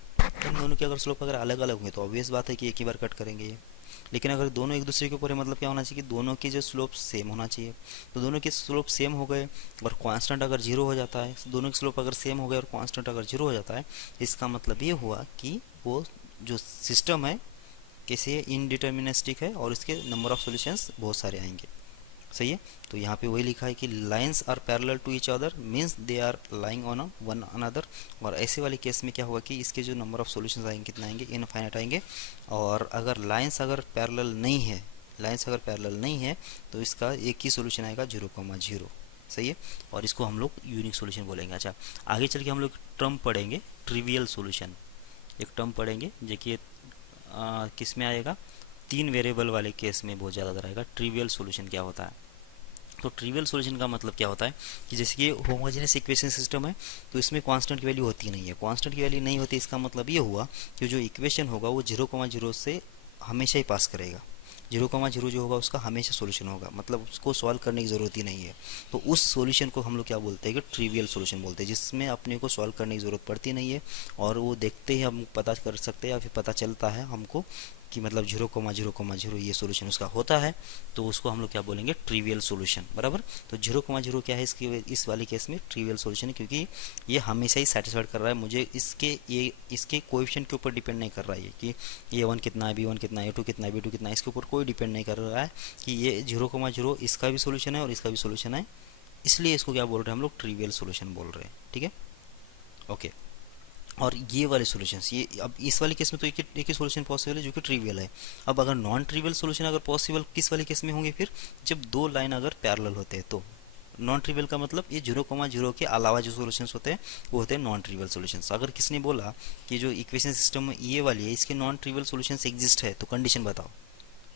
इन दोनों के अगर स्लोप अगर अलग अलग होंगे तो ऑब्वियस बात है कि एक ही बार कट करेंगे ये। लेकिन अगर दोनों एक दूसरे के ऊपर है, मतलब क्या होना चाहिए कि दोनों के जो स्लोप सेम होना चाहिए। तो दोनों के स्लोप सेम हो गए और कांस्टेंट अगर 0 हो जाता है, दोनों के स्लोप अगर सेम हो गए और कांस्टेंट अगर 0 हो जाता है, इसका मतलब ये हुआ कि वो जो सिस्टम है कैसे इनडिटर्मिनिस्टिक है और इसके नंबर ऑफ सॉल्यूशंस बहुत सारे आएंगे। सही है, तो यहाँ पे वही लिखा है कि lines are parallel to each other means they are lying on one another. और ऐसे वाले केस में क्या होगा कि इसके जो नंबर ऑफ सॉल्यूशंस आएंगे कितना आएंगे, इनफाइनाइट आएंगे। और अगर लाइंस अगर पैरेलल नहीं है, लाइंस अगर पैरेलल नहीं है तो इसका एक ही सॉल्यूशन आएगा 0,0। सही है, और इसको हम लोग यूनिक सॉल्यूशन बोलेंगे। अच्छा, आगे चल के हम लोग टर्म पढ़ेंगे ट्रिवियल सॉल्यूशन, एक टर्म पढ़ेंगे जो कि किस में आएगा, 3 वेरिएबल वाले केस में बहुत ज़्यादा आएगा। ट्रिवियल सॉल्यूशन क्या होता है, तो ट्रिवियल सॉल्यूशन का मतलब क्या होता है कि जैसे कि होमोजेनियस इक्वेशन सिस्टम है तो इसमें कांस्टेंट की वैल्यू होती नहीं है। कांस्टेंट की वैल्यू नहीं होती, इसका मतलब ये हुआ कि जो इक्वेशन होगा वो 0,0 से हमेशा ही पास करेगा। 0,0 जो होगा उसका हमेशा सॉल्यूशन होगा, मतलब उसको सॉल्व करने की ज़रूरत ही नहीं है। तो उस सॉल्यूशन को हम लोग क्या बोलते हैं कि ट्रिवियल सॉल्यूशन बोलते हैं, जिसमें अपने को सॉल्व करने की ज़रूरत पड़ती नहीं है और वो देखते ही हम पता कर सकते हैं या फिर पता चलता है हमको कि मतलब 0,0,0 ये सॉल्यूशन उसका होता है, तो उसको हम लोग क्या बोलेंगे, ट्रिवियल सॉल्यूशन। बराबर, तो 0,0 क्या है इसकी, इस वाले केस में ट्रिवियल सॉल्यूशन है, क्योंकि ये हमेशा ही सेटिस्फाइड कर रहा है मुझे, इसके कोएफिशिएंट के ऊपर डिपेंड नहीं कर रहा है कि A1 कितना है, B1 कितना है, A2 कितना है, B2 कितना है, इसके ऊपर कोई डिपेंड नहीं कर रहा है कि ये 0,0 इसका भी सोल्यूशन है और इसका भी सोल्यूशन है, इसलिए इसको क्या बोल रहे हैं हम लोग, ट्रिवियल सॉल्यूशन बोल रहे हैं। ठीक है, ओके। और ये वाले सॉल्यूशंस, ये अब इस वाले केस में तो एक ही सॉल्यूशन पॉसिबल है जो कि ट्रिवियल है। अब अगर नॉन ट्रिवियल सॉल्यूशन अगर पॉसिबल किस वाले केस में होंगे, फिर जब दो लाइन अगर पैरेलल होते हैं तो। नॉन ट्रिवियल का मतलब ये 0,0 के अलावा जो सॉल्यूशंस होते हैं वो होते हैं नॉन ट्रिवियल सॉल्यूशंस। अगर किसने बोला कि जो इक्वेशन सिस्टम ये वाली है इसके नॉन ट्रिवियल सॉल्यूशंस एग्जिस्ट है, तो कंडीशन बताओ,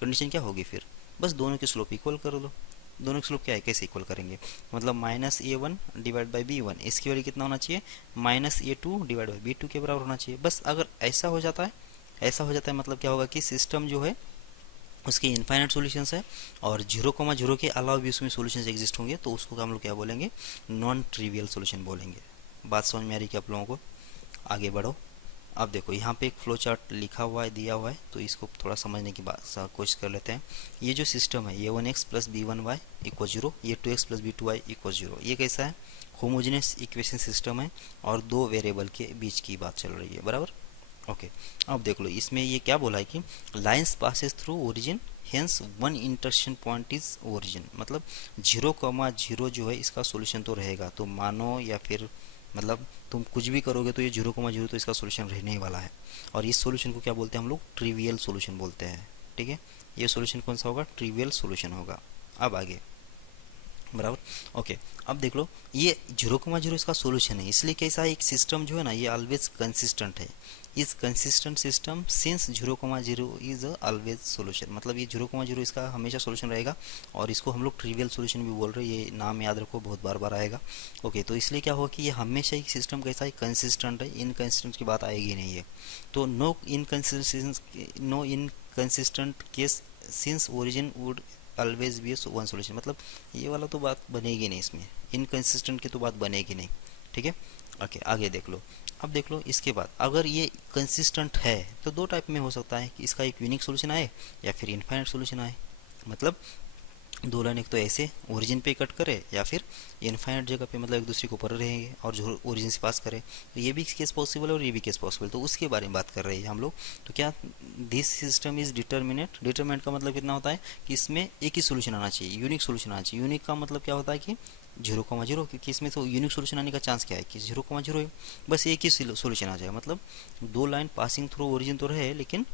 कंडीशन क्या होगी फिर, बस दोनों के स्लोप इक्वल कर लो। दोनों के स्लोप क्या है, कैसे इक्वल करेंगे, मतलब -A1 डिवाइड बाई B1, इसकी वैल्यू कितना होना चाहिए, -A2 डिवाइड बाई B2 के बराबर होना चाहिए। बस अगर ऐसा हो जाता है, ऐसा हो जाता है मतलब क्या होगा कि सिस्टम जो है उसके इनफाइनाइट सॉल्यूशंस है और 0,0 के अलावा भी उसमें सॉल्यूशंस एग्जिस्ट होंगे, तो उसको हम लोग क्या बोलेंगे, नॉन ट्रिवियल सॉल्यूशन बोलेंगे। बात समझ में आ रही कि आप लोगों को, आगे बढ़ो। अब देखो यहाँ पे एक फ्लो चार्ट लिखा हुआ है, दिया हुआ है, तो इसको थोड़ा समझने की कोशिश कर लेते हैं। ये जो सिस्टम है, A1x प्लस B1y इक्वल 0, ये 2x प्लस B2y इक्वल 0, ये कैसा है, होमोजेनियस इक्वेशन सिस्टम है और दो वेरिएबल के बीच की बात चल रही है। बराबर, ओके। अब देख लो इसमें ये क्या बोला है कि lines passes through origin, hence one intersection point is origin, मतलब 0,0 जो है इसका सोल्यूशन तो रहेगा। तो मानो या फिर मतलब तुम कुछ भी करोगे तो ये 0,0 तो इसका सोल्यूशन रहने ही वाला है। और इस सोल्यूशन को क्या बोलते हैं हम लोग, ट्रिवियल सोल्यूशन बोलते हैं। ठीक है, ये सोल्यूशन कौन सा होगा, ट्रिवियल सोल्यूशन होगा। अब आगे, बराबर, ओके। अब देख लो ये 0,0 इसका सोल्यूशन है, इसलिए कैसा एक सिस्टम जो है ना ये ऑलवेज कंसिस्टेंट है। Is consistent system since 0,0 is always solution, मतलब ये 0,0 इसका हमेशा सोल्यूशन रहेगा और इसको हम लोग ट्रिवियल सोल्यूशन भी बोल रहे हैं, ये नाम याद रखो, बहुत बार बार आएगा। ओके, तो इसलिए क्या होगा कि ये हमेशा ही सिस्टम कैसा है, कंसिस्टेंट है, इनकंसिस्टेंट की बात आएगी नहीं है। तो no inconsistent case since origin would always be one solution, मतलब ये वाला तो बात बनेगी नहीं, इसमें इनकंसिस्टेंट की तो बात बनेगी नहीं। ठीक है, ओके, आगे देख लो। अब देख लो इसके बाद अगर ये कंसिस्टेंट है तो दो टाइप में हो सकता है कि इसका एक यूनिक सोल्यूशन आए या फिर इनफाइनाइट सोल्यूशन आए। मतलब दो लाइन एक तो ऐसे ओरिजिन पे कट करे या फिर इनफाइनाइट जगह पे, मतलब एक दूसरे के ऊपर रहेंगे और जो ओरिजिन से पास करे, तो ये भी केस पॉसिबल है और ये भी केस पॉसिबल, तो उसके बारे में बात कर रहे हैं हम लोग। तो क्या this system is determinate, determinate का मतलब कितना होता है कि इसमें एक ही सोल्यूशन आना चाहिए, यूनिक सोल्यूशन आना चाहिए। यूनिक का मतलब क्या होता है कि 0,0, क्योंकि इसमें तो यूनिक सोल्यूशन आने का चांस क्या है कि 0,0 है, बस एक ही सोल्यूशन आ जाए, मतलब दो लाइन पासिंग थ्रू ओरिजिन तो रहे लेकिन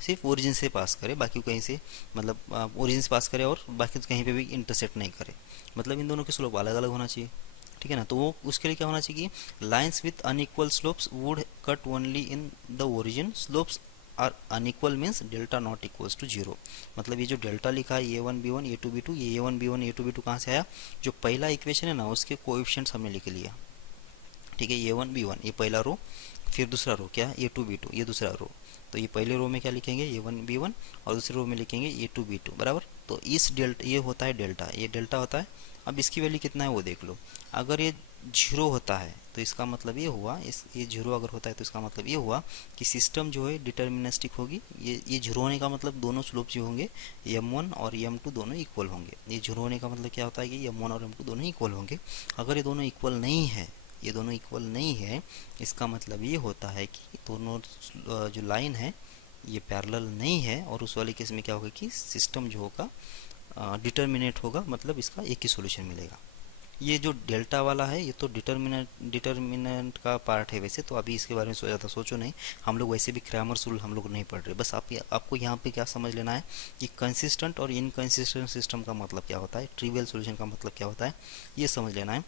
सिर्फ ओरिजिन से पास करे, बाकी कहीं से मतलब ओरिजिन से पास करे और बाकी तो कहीं पे भी इंटरसेक्ट नहीं करे, मतलब इन दोनों के स्लोप अलग अलग होना चाहिए। ठीक है ना। तो वो उसके लिए क्या होना चाहिए कि lines with unequal slopes would cut only in the origin, slopes are unequal means delta not equals to zero. मतलब ये जो डेल्टा लिखा है a1 b1 a2 b2, ये a1 b1 a2 b2 कहाँ से आया, जो पहला इक्वेशन है ना उसके कोएफिशिएंट्स हमने लिख लिया। ठीक है, a1 b1 ये पहला रो, फिर दूसरा रो क्या है a2 b2 ये दूसरा रो। तो ये पहले रो में क्या लिखेंगे a1 b1 और दूसरे रो में लिखेंगे a2 b2 बराबर। तो इस डेल्टा, ये होता है डेल्टा, ये डेल्टा होता है। अब इसकी वैल्यू कितना है वो देख लो। अगर ये जीरो होता है तो इसका मतलब ये हुआ, इस ये जीरो अगर होता है तो इसका मतलब ये हुआ कि सिस्टम जो है डिटर्मिनिस्टिक होगी। ये जीरो होने का मतलब दोनों स्लोप जो होंगे m1 और m2 दोनों इक्वल होंगे। ये जीरो होने का मतलब क्या होता है कि m1 और m2 दोनों इक्वल होंगे। अगर ये दोनों इक्वल नहीं है, ये दोनों इक्वल नहीं है, इसका मतलब ये होता है कि दोनों जो लाइन है ये पैरेलल नहीं है। और उस वाले केस में क्या होगा कि सिस्टम जो होगा डिटर्मिनेट होगा, मतलब इसका एक ही सॉल्यूशन मिलेगा। ये जो डेल्टा वाला है ये तो डिटर्मिनेंट का पार्ट है वैसे, तो अभी इसके बारे में ज़्यादा सोचो नहीं। हम लोग वैसे भी क्रैमर्स रूल हम लोग नहीं पढ़ रहे। बस आपको यहाँ पे क्या समझ लेना है कि कंसिस्टेंट और इनकंसिस्टेंट सिस्टम का मतलब क्या होता है, ट्रिवियल सॉल्यूशन का मतलब क्या होता है, ये समझ लेना है।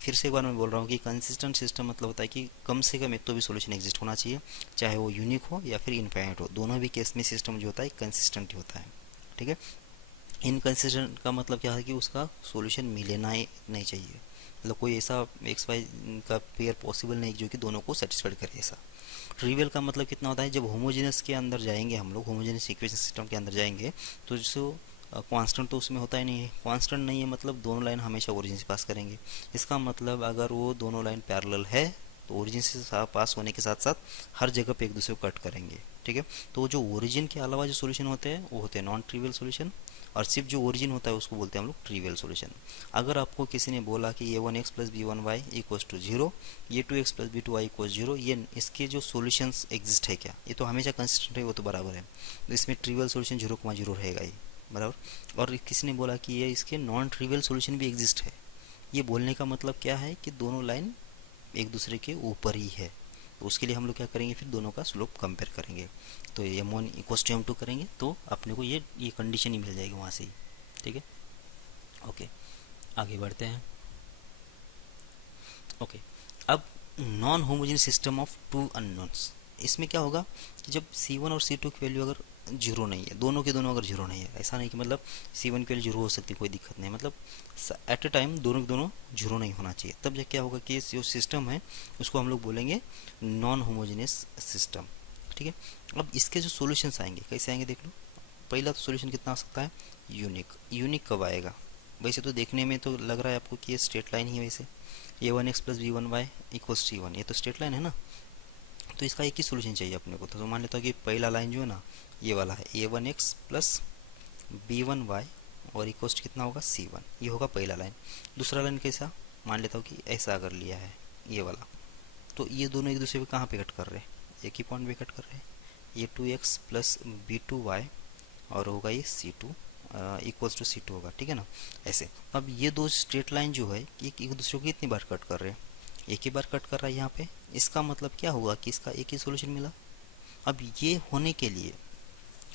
फिर से एक बार मैं बोल रहा हूँ कि कंसिस्टेंट सिस्टम मतलब होता है कि कम से कम एक तो भी सॉल्यूशन एग्जिस्ट होना चाहिए, चाहे वो यूनिक हो या फिर इनफाइनाइट हो। दोनों भी केस में सिस्टम जो होता है कंसिस्टेंट ही होता है। ठीक है, इनकंसिस्टेंट का मतलब क्या है कि उसका सॉल्यूशन मिलना ही नहीं चाहिए, मतलब कोई ऐसा एक्स वाई का पेयर पॉसिबल नहीं जो कि दोनों को सेटिस्फाइड करे ऐसा। ट्रिवियल का मतलब कितना होता है, जब होमोजेनस के अंदर जाएंगे हम लोग, होमोजेनस इक्वेशन सिस्टम के अंदर जाएंगे तो जो कांस्टेंट तो उसमें होता ही नहीं है। कांस्टेंट नहीं है मतलब दोनों लाइन हमेशा ओरिजिन से पास करेंगे। इसका मतलब अगर वो दोनों लाइन पैरेलल है तो ओरिजिन से पास होने के साथ साथ हर जगह पे एक दूसरे को कट करेंगे। ठीक है, तो जो ओरिजिन के अलावा जो सॉल्यूशन होते हैं वो होते हैं नॉन ट्रिवियल सॉल्यूशन, और सिर्फ जो ओरिजिन होता है उसको बोलते हैं हम लोग ट्रिवियल सॉल्यूशन। अगर आपको किसी ने बोला कि a1x plus b1y equals to zero, a2x plus b2y equals zero, ये इसके जो सॉल्यूशंस एग्जिस्ट है क्या, ये तो हमेशा कंसिस्टेंट है, वो तो बराबर है, तो इसमें ट्रिवियल सॉल्यूशन 0,0 रहेगा ही बराबर। और किसी ने बोला कि ये इसके नॉन ट्रिवियल सॉल्यूशन भी एग्जिस्ट है, ये बोलने का मतलब क्या है कि दोनों लाइन एक दूसरे के ऊपर ही है। तो उसके लिए हम लोग क्या करेंगे, फिर दोनों का स्लोप कंपेयर करेंगे। तो m1 इक्वल्स टू m2 करेंगे तो अपने को ये कंडीशन ही मिल जाएगी वहाँ से ही। ठीक है, ओके आगे बढ़ते हैं। ओके, अब non homogeneous system of two unknowns, इसमें क्या होगा कि जब c1 और c2 की वैल्यू अगर जीरो नहीं है, दोनों के दोनों अगर जीरो नहीं है, ऐसा नहीं कि मतलब c1 की वैल्यू जीरो हो सकती है, कोई दिक्कत नहीं, मतलब एट ए टाइम दोनों के दोनों जीरो नहीं होना चाहिए, तब जब क्या होगा कि जो सिस्टम है उसको हम लोग बोलेंगे नॉन होमोजेनियस सिस्टम। ठीक है, अब इसके जो सॉल्यूशंस आएंगे कैसे आएंगे देख लो। पहला तो सॉल्यूशन कितना आ सकता है, यूनिक। यूनिक कब आएगा, वैसे तो देखने में तो लग रहा है आपको कि ये स्ट्रेट लाइन ही है, वैसे a1x plus b1y equals c1, ये तो स्ट्रेट लाइन है ना, तो इसका एक ही सोल्यूशन चाहिए अपने को। तो मान लेता हूँ कि पहला लाइन जो है ना ये वाला है a1x प्लस b1y और इक्वल्स कितना होगा c1, ये होगा पहला लाइन। दूसरा लाइन कैसा, मान लेता हूँ कि ऐसा अगर लिया है ये वाला, तो ये दोनों एक दूसरे पे कहाँ पे कट कर रहे हैं, एक ही पॉइंट पे कट कर रहे हैं, ये 2x प्लस b2y और होगा ये c2 इक्वल्स टू c2 होगा। ठीक है ना, ऐसे। अब ये दो स्ट्रेट लाइन जो है एक दूसरे को कितनी बार कट कर रहे हैं, एक ही बार कट कर रहा है यहाँ पे। इसका मतलब क्या हुआ कि इसका एक ही सॉल्यूशन मिला। अब ये होने के लिए,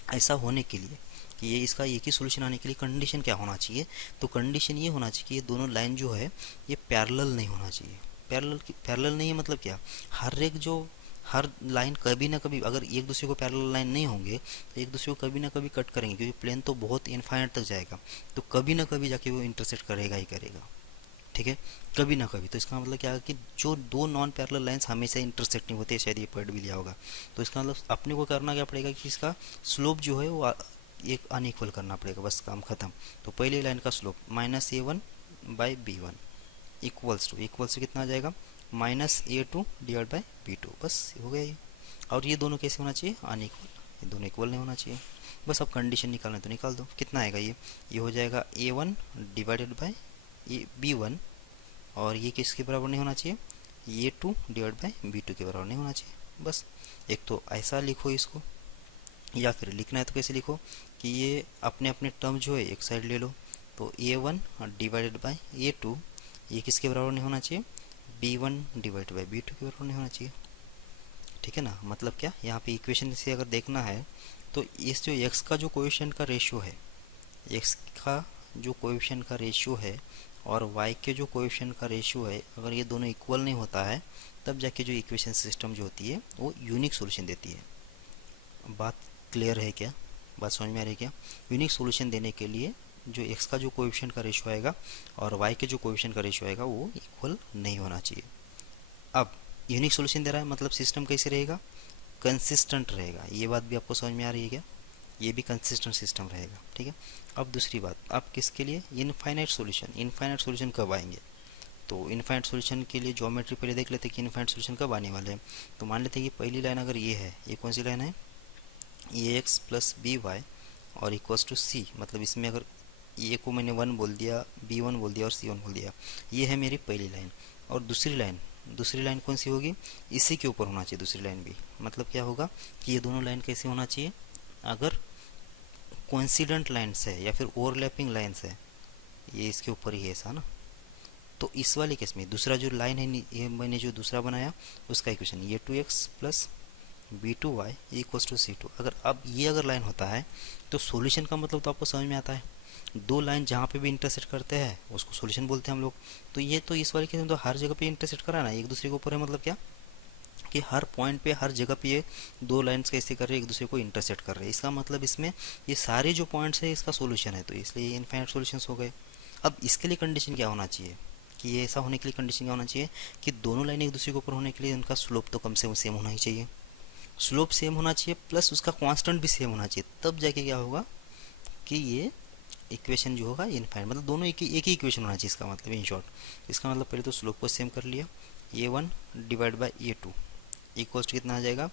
ऐसा होने के लिए कि ये इसका एक ही सॉल्यूशन आने के लिए कंडीशन क्या होना चाहिए, तो कंडीशन ये होना चाहिए कि ये दोनों लाइन जो है ये पैरेलल नहीं होना चाहिए। पैरेलल नहीं है मतलब क्या, हर लाइन कभी ना कभी अगर एक दूसरे को पैरेलल लाइन नहीं होंगे तो एक दूसरे को कभी ना कभी कट करेंगे, क्योंकि प्लेन तो बहुत इनफाइनाइट तक जाएगा, तो कभी ना कभी जाके वो इंटरसेक्ट करेगा ही करेगा। ठीक है, कभी ना कभी। तो इसका मतलब क्या है कि जो दो नॉन पैरेलल लाइंस हमेशा इंटरसेक्ट नहीं होते, शायद ये पढ़ भी लिया होगा। तो इसका मतलब अपने को करना क्या पड़ेगा कि इसका स्लोप जो है वो एक अनइक्वल करना पड़ेगा, बस काम खत्म। तो पहले लाइन का स्लोप -a1/b1 इक्वल्स टू कितना आ जाएगा, -a2 डिवाइड बाई b2, बस हो गया ये। और ये दोनों कैसे होना चाहिए, अनइक्वल, ये दोनों इक्वल नहीं होना चाहिए। बस अब कंडीशन निकालना तो निकाल दो, कितना आएगा ये हो जाएगा a1 डिवाइडेड बाई ये b1, और ये किसके बराबर नहीं होना चाहिए, ये 2 डिवाइड बाई b2 के बराबर नहीं होना चाहिए। बस एक तो ऐसा लिखो इसको, या फिर लिखना है तो कैसे लिखो कि ये अपने अपने टर्म जो है एक साइड ले लो, तो a1 डिवाइडेड बाई a2 ये किसके बराबर नहीं होना चाहिए, b1 डिवाइड बाई b2 के बराबर नहीं होना चाहिए। ठीक है ना, मतलब क्या, यहाँ पे इक्वेशन से अगर देखना है तो इस जो x का जो कोएफिशिएंट का रेशियो है, x का जो कोएफिशिएंट का रेशियो है और y के जो कोएफिशिएंट का रेशियो है, अगर ये दोनों इक्वल नहीं होता है तब जाके जो इक्वेशन सिस्टम जो होती है वो यूनिक सॉल्यूशन देती है। बात क्लियर है क्या? बात समझ में आ रही है क्या? यूनिक सॉल्यूशन देने के लिए जो x का जो कोएफिशिएंट का रेशियो आएगा और y के जो कोएफिशिएंट का रेशियो आएगा वो इक्वल नहीं होना चाहिए। अब यूनिक सॉल्यूशन दे रहा है मतलब सिस्टम कैसे रहेगा? कंसिस्टेंट रहेगा। ये बात भी आपको समझ में आ रही है क्या? ये भी कंसिस्टेंट सिस्टम रहेगा, ठीक है। अब दूसरी बात, अब किसके लिए? Infinite solution. इनफाइनाइट सॉल्यूशन कब आएंगे? तो इनफाइनाइट सॉल्यूशन के लिए ज्योमेट्री पहले देख लेते हैं कि इनफाइनाइट सॉल्यूशन कब आने वाले हैं। तो मान लेते हैं कि पहली लाइन अगर ये है, ये कौन सी लाइन है? ए एक्स प्लस बी वाई और इक्वल्स टू सी, मतलब इसमें अगर ए को मैंने 1 बोल दिया, b1 बोल दिया और c1 बोल दिया, ये है मेरी पहली लाइन। और दूसरी लाइन कौन सी होगी? इसी के ऊपर होना चाहिए दूसरी लाइन भी। मतलब क्या होगा कि ये दोनों लाइन कैसे होना चाहिए? अगर कोइंसिडेंट लाइन्स है या फिर ओवरलैपिंग लाइन्स है, ये इसके ऊपर ही है ऐसा ना। तो इस वाले केस में दूसरा जो लाइन है, ये मैंने जो दूसरा बनाया उसका इक्वेशन ये 2x plus b2y equals to c2। अगर लाइन होता है तो सॉल्यूशन का मतलब तो आपको समझ में आता है। दो लाइन जहाँ पे भी इंटरसेक्ट करते हैं उसको सॉल्यूशन बोलते हैं हम लोग। तो ये तो इस वाले केस में तो हर जगह पे इंटरसेक्ट करा ना, एक दूसरे के ऊपर है। मतलब क्या कि हर पॉइंट पे, हर जगह पे ये दो लाइंस कैसे कर रहे हैं, एक दूसरे को इंटरसेक्ट कर रहे हैं। इसका मतलब इसमें ये सारे जो पॉइंट्स है इसका सॉल्यूशन है, तो इसलिए ये इनफाइनाइट सॉल्यूशंस हो गए। अब इसके लिए कंडीशन क्या होना चाहिए कि ये ऐसा होने के लिए कंडीशन क्या होना चाहिए कि दोनों लाइन एक दूसरे के ऊपर होने के लिए उनका स्लोप तो कम से कम सेम होना ही चाहिए। स्लोप सेम होना चाहिए प्लस उसका कांस्टेंट भी सेम होना चाहिए, तब जाके क्या होगा कि ये इक्वेशन जो होगा इनफाइनाइट, मतलब दोनों एक ही इक्वेशन होना चाहिए। इसका मतलब इन शॉर्ट, इसका मतलब पहले तो स्लोप को सेम कर लिया, a1 divide by a2 equals to कितना आ जाएगा?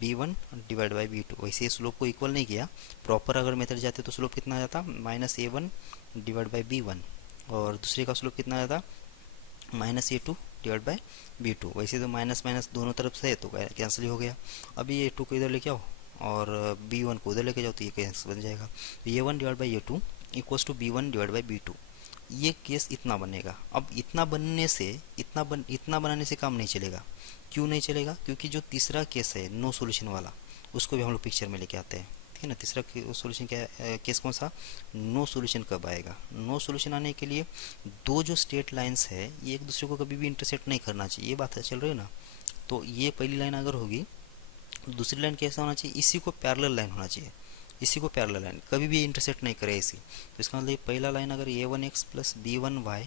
b1 divide by b2। वैसे स्लोप को इक्वल नहीं किया, प्रॉपर अगर मेथड जाते तो स्लोप कितना आ जाता? Minus a1 divide by b1, और दूसरे का स्लोप कितना आ जाता? Minus a2 divide by b2। वैसे तो माइनस माइनस दोनों तरफ से है तो कैंसिल ही हो गया। अभी a2 को इधर लेके आओ और b1 को उधर लेके जाओ तो ये कैंसिल बन जाएगा। a1 divide by a2 equals to b1 divide by b2। ये केस इतना बनेगा। अब इतना बनाने से काम नहीं चलेगा। क्यों नहीं चलेगा? क्योंकि जो तीसरा केस है नो सॉल्यूशन वाला, उसको भी हम लोग पिक्चर में लेके आते हैं, ठीक है ना। तीसरा सॉल्यूशन क्या है, केस कौन सा? नो सॉल्यूशन कब आएगा? नो सॉल्यूशन आने के लिए दो जो स्ट्रेट लाइंस है ये एक दूसरे को कभी भी इंटरसेक्ट नहीं करना चाहिए, ये बात चल रही है ना। तो ये पहली लाइन अगर होगी, दूसरी लाइन कैसा होना चाहिए? इसी को पैरेलल लाइन होना चाहिए। इसी को पैरेलल लाइन कभी भी इंटरसेक्ट नहीं करे इसी। तो इसका मतलब पहला लाइन अगर a1x प्लस b1y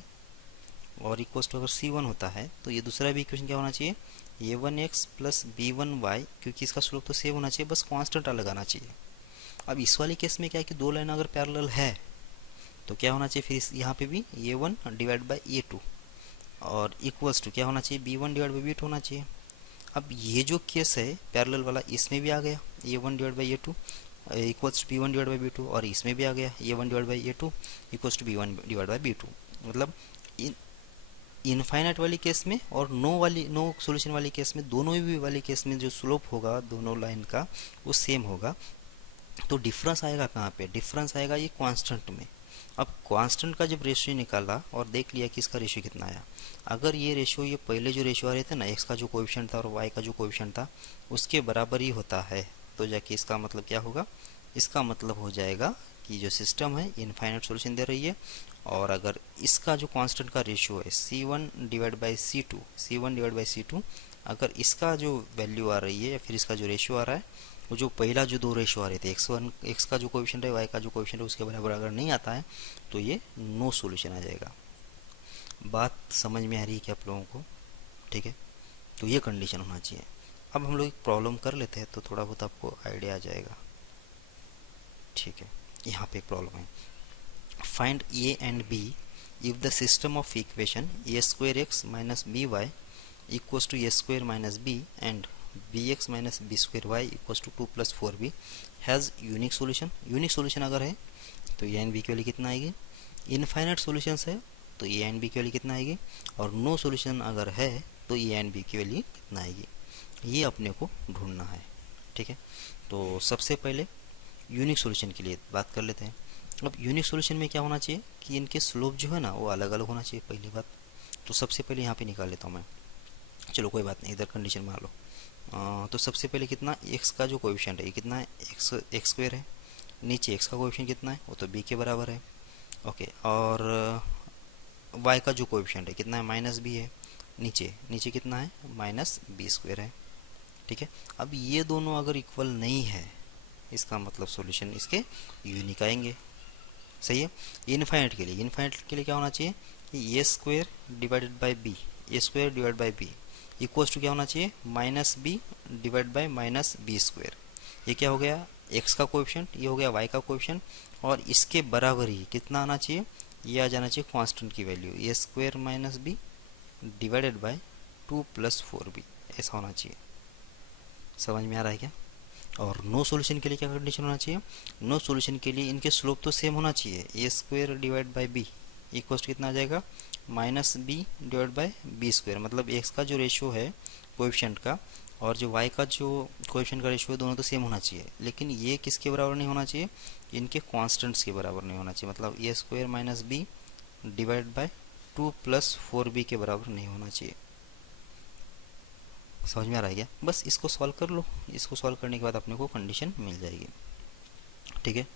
और इक्वल्स टू अगर c1 होता है तो ये दूसरा भी इक्वेशन क्या होना चाहिए? a1x प्लस b1y, क्योंकि इसका स्लोप तो सेम होना चाहिए, बस कांस्टेंट अलग आना चाहिए। अब इस वाले केस में क्या है कि दो लाइन अगर पैरेलल है तो क्या होना चाहिए? फिर यहाँ पे भी a1 डिवाइड बाई a2 और इक्वल्स टू क्या होना चाहिए? b1 डिवाइड बाई b2 होना चाहिए। अब ये जो केस है पैरेलल वाला, इसमें भी आ गया a1 divide by a2 equals to b1 divide by b2, और इसमें भी आ गया a1 divide by a2 equals to b1 divide by b2। मतलब इनफाइनाइट वाली केस में और नो सॉल्यूशन वाली केस में, दोनों भी वाली केस में जो स्लोप होगा दोनों लाइन का वो सेम होगा। तो डिफरेंस आएगा कहाँ पे? डिफरेंस आएगा ये कांस्टेंट में। अब कांस्टेंट का जब रेशियो निकाला और देख लिया कि इसका रेशियो कितना आया, अगर ये रेशियो, ये पहले जो रेशियो आ रहे थे ना, एक्स का जो कोएफिशिएंट था और वाई का जो कोएफिशिएंट था उसके बराबर ही होता है, तो जाके इसका मतलब क्या होगा? इसका मतलब हो जाएगा कि जो सिस्टम है इनफाइनाइट सॉल्यूशन दे रही है। और अगर इसका जो कांस्टेंट का रेशियो है c1 डिवाइड बाई c2, अगर इसका जो वैल्यू आ रही है या फिर इसका जो रेशियो आ रहा है, वो जो पहला जो दो रेशियो आ रहे थे एक्स का जो कोएफिशिएंट है, वाई का जो कोएफिशिएंट है, उसके बराबर अगर नहीं आता है तो ये नो सॉल्यूशन आ जाएगा। बात समझ में आ रही है क्या आप लोगों को? ठीक है, तो ये कंडीशन होना चाहिए। अब हम लोग एक प्रॉब्लम कर लेते हैं तो थोड़ा बहुत आपको आइडिया आ जाएगा। ठीक है, यहाँ पे एक प्रॉब्लम है, find a and b if the system of equation a square x minus by equals to a square minus b and bx minus b square y equals to 2 plus 4b has unique solution। Unique solution अगर है तो a and b की value कितना आएगी? Infinite solutions है तो a and b की value कितना आएगी? और नो सॉल्यूशन अगर है तो a and b की वैल्यू कितना आएगी? ये अपने को ढूंढना है। ठीक है, तो सबसे पहले यूनिक सॉल्यूशन के लिए बात कर लेते हैं। अब यूनिक सॉल्यूशन में क्या होना चाहिए कि इनके स्लोप जो है ना वो अलग अलग होना चाहिए, पहली बात। तो सबसे पहले यहाँ पे निकाल लेता हूँ मैं, चलो कोई बात नहीं, इधर कंडीशन मान लो। तो सबसे पहले कितना, एक्स का जो कोएफिशिएंट है ये कितना है? एक्स स्क्वायर है। नीचे एक्स का कोएफिशिएंट कितना है? वो तो बी के बराबर है। ओके, और वाई का जो कोएफिशिएंट है कितना है, माइनस बी है। नीचे नीचे कितना है, माइनस बी स्क्वायर है। ठीक है, अब ये दोनों अगर इक्वल नहीं है, इसका मतलब सॉल्यूशन इसके यूनिक आएंगे। सही है। इनफाइनाइट के लिए क्या होना चाहिए कि a square divided by b, a square divide by b equals to क्या होना चाहिए, minus b divide by minus b square. ये क्या हो गया, एक्स का कोएफिशिएंट, ये हो गया वाई का कोएफिशिएंट, और इसके बराबर ही कितना आना चाहिए, ये आ जाना चाहिए कांस्टेंट की value, A square minus B divided by 2 + 4b, ऐसा होना चाहिए। समझ में आ रहा है क्या। और नो सॉल्यूशन के लिए क्या कंडीशन होना चाहिए, नो सॉल्यूशन के लिए इनके स्लोप तो सेम होना चाहिए, a square divide by b equals to कितना आ जाएगा, minus b divide by B square. मतलब एक्स का जो रेशियो है कोएफिशिएंट का और जो वाई का जो कोएफिशिएंट का रेशियो है दोनों तो सेम होना चाहिए, लेकिन ये किसके बराबर नहीं होना चाहिए, इनके कांस्टेंट्स के बराबर नहीं होना चाहिए। मतलब a square minus b divide by 2 + 4b के बराबर नहीं होना चाहिए। समझ में आ रहा है क्या। बस इसको सॉल्व कर लो, इसको सॉल्व करने के बाद अपने को कंडीशन मिल जाएगी। ठीक है,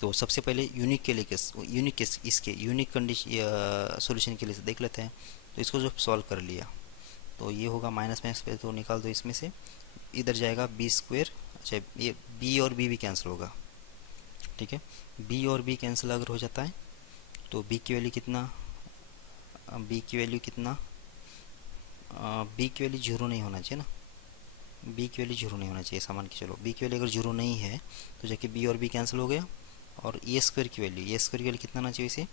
तो सबसे पहले यूनिक के लिए यूनिक केस इसके यूनिक कंडीशन सॉल्यूशन के लिए देख लेते हैं। तो इसको जब सॉल्व कर लिया तो ये होगा माइनस माइनस पे तो निकाल दो इसमें से, इधर जाएगा बी स्क्वायर। अच्छा, ये बी और बी भी कैंसिल होगा। ठीक है, बी और बी कैंसिल अगर हो जाता है तो बी की वैल्यू कितना, बी की वैल्यू कितना, बी की वैल्यू जीरो नहीं होना चाहिए ना, बी की वैल्यू जीरो नहीं होना चाहिए। सामान की चलो बी की वैल्यू अगर जीरो नहीं है तो जाके बी और बी कैंसिल हो गया। और ए स्क्वायर की वैल्यू कितना आना चाहिए इसे,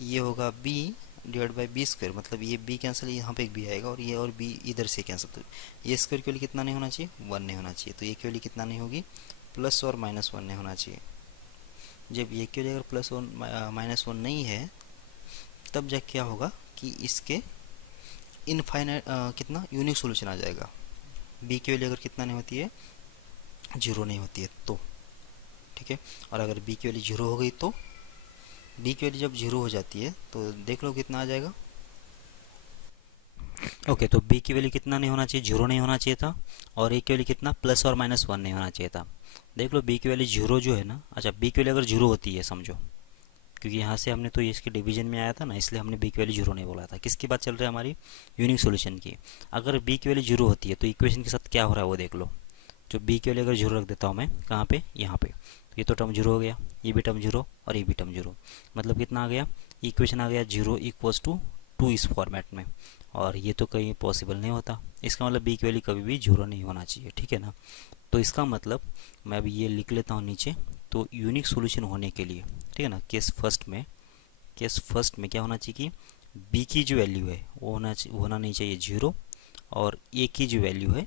ये होगा B divide by B square. मतलब ये बी कैंसिल, यहाँ पे एक बी आएगा और ये और बी इधर से कैंसिल, तो ए स्क्वायर की वैल्यू कितना नहीं होना चाहिए, 1 नहीं होना चाहिए। तो ये की वैल्यू कितना नहीं होगी, प्लस और माइनस 1 नहीं होना चाहिए। जब ये की वैल्यू अगर प्लस 1 माइनस 1 नहीं है तब जाके क्या होगा कि इसके इनफाइनाइट कितना यूनिक सॉल्यूशन आ जाएगा। बी की वैल्यू अगर कितना नहीं होती है, जीरो नहीं होती है तो। ठीक है, और अगर बी की वैल्यू जीरो हो गई तो, बी की वैल्यू जब जीरो हो जाती है तो देख लो कितना आ जाएगा। ओके, तो बी की वैल्यू कितना नहीं होना चाहिए, जीरो नहीं होना चाहिए था। और ए की वैल्यू कितना, प्लस और माइनस 1 नहीं होना चाहिए था। देख लो बी की वैल्यू जीरो जो है ना, अच्छा बी की वैल्यू अगर जीरो होती है समझो, क्योंकि यहाँ से हमने तो ये इसके डिवीजन में आया था ना, इसलिए हमने बी की वैल्यू जीरो नहीं बोला था। किसकी बात चल रही है, हमारी यूनिक सॉल्यूशन की। अगर बी की वैल्यू जीरो होती है तो इक्वेशन के साथ क्या हो रहा है वो देख लो। जो बी की वैल्यू अगर जीरो रख देता हूँ मैं, कहाँ पे, यहाँ पे, तो ये तो टर्म जीरो हो गया, ये भी टर्म जीरो और ये भी टर्म जीरो। मतलब कितना आ गया, इक्वेशन आ गया जीरो इक्वल्स टू 2 इस फॉर्मेट में। और ये तो कहीं पॉसिबल नहीं होता, इसका मतलब बी की वैल्यू कभी भी जीरो नहीं होना चाहिए। ठीक है ना। तो इसका मतलब मैं अभी ये लिख लेता हूँ नीचे। तो यूनिक सॉल्यूशन होने के लिए, ठीक है ना, केस फर्स्ट में क्या होना चाहिए कि बी की जो वैल्यू है वो होना नहीं चाहिए जीरो, और ए की जो वैल्यू है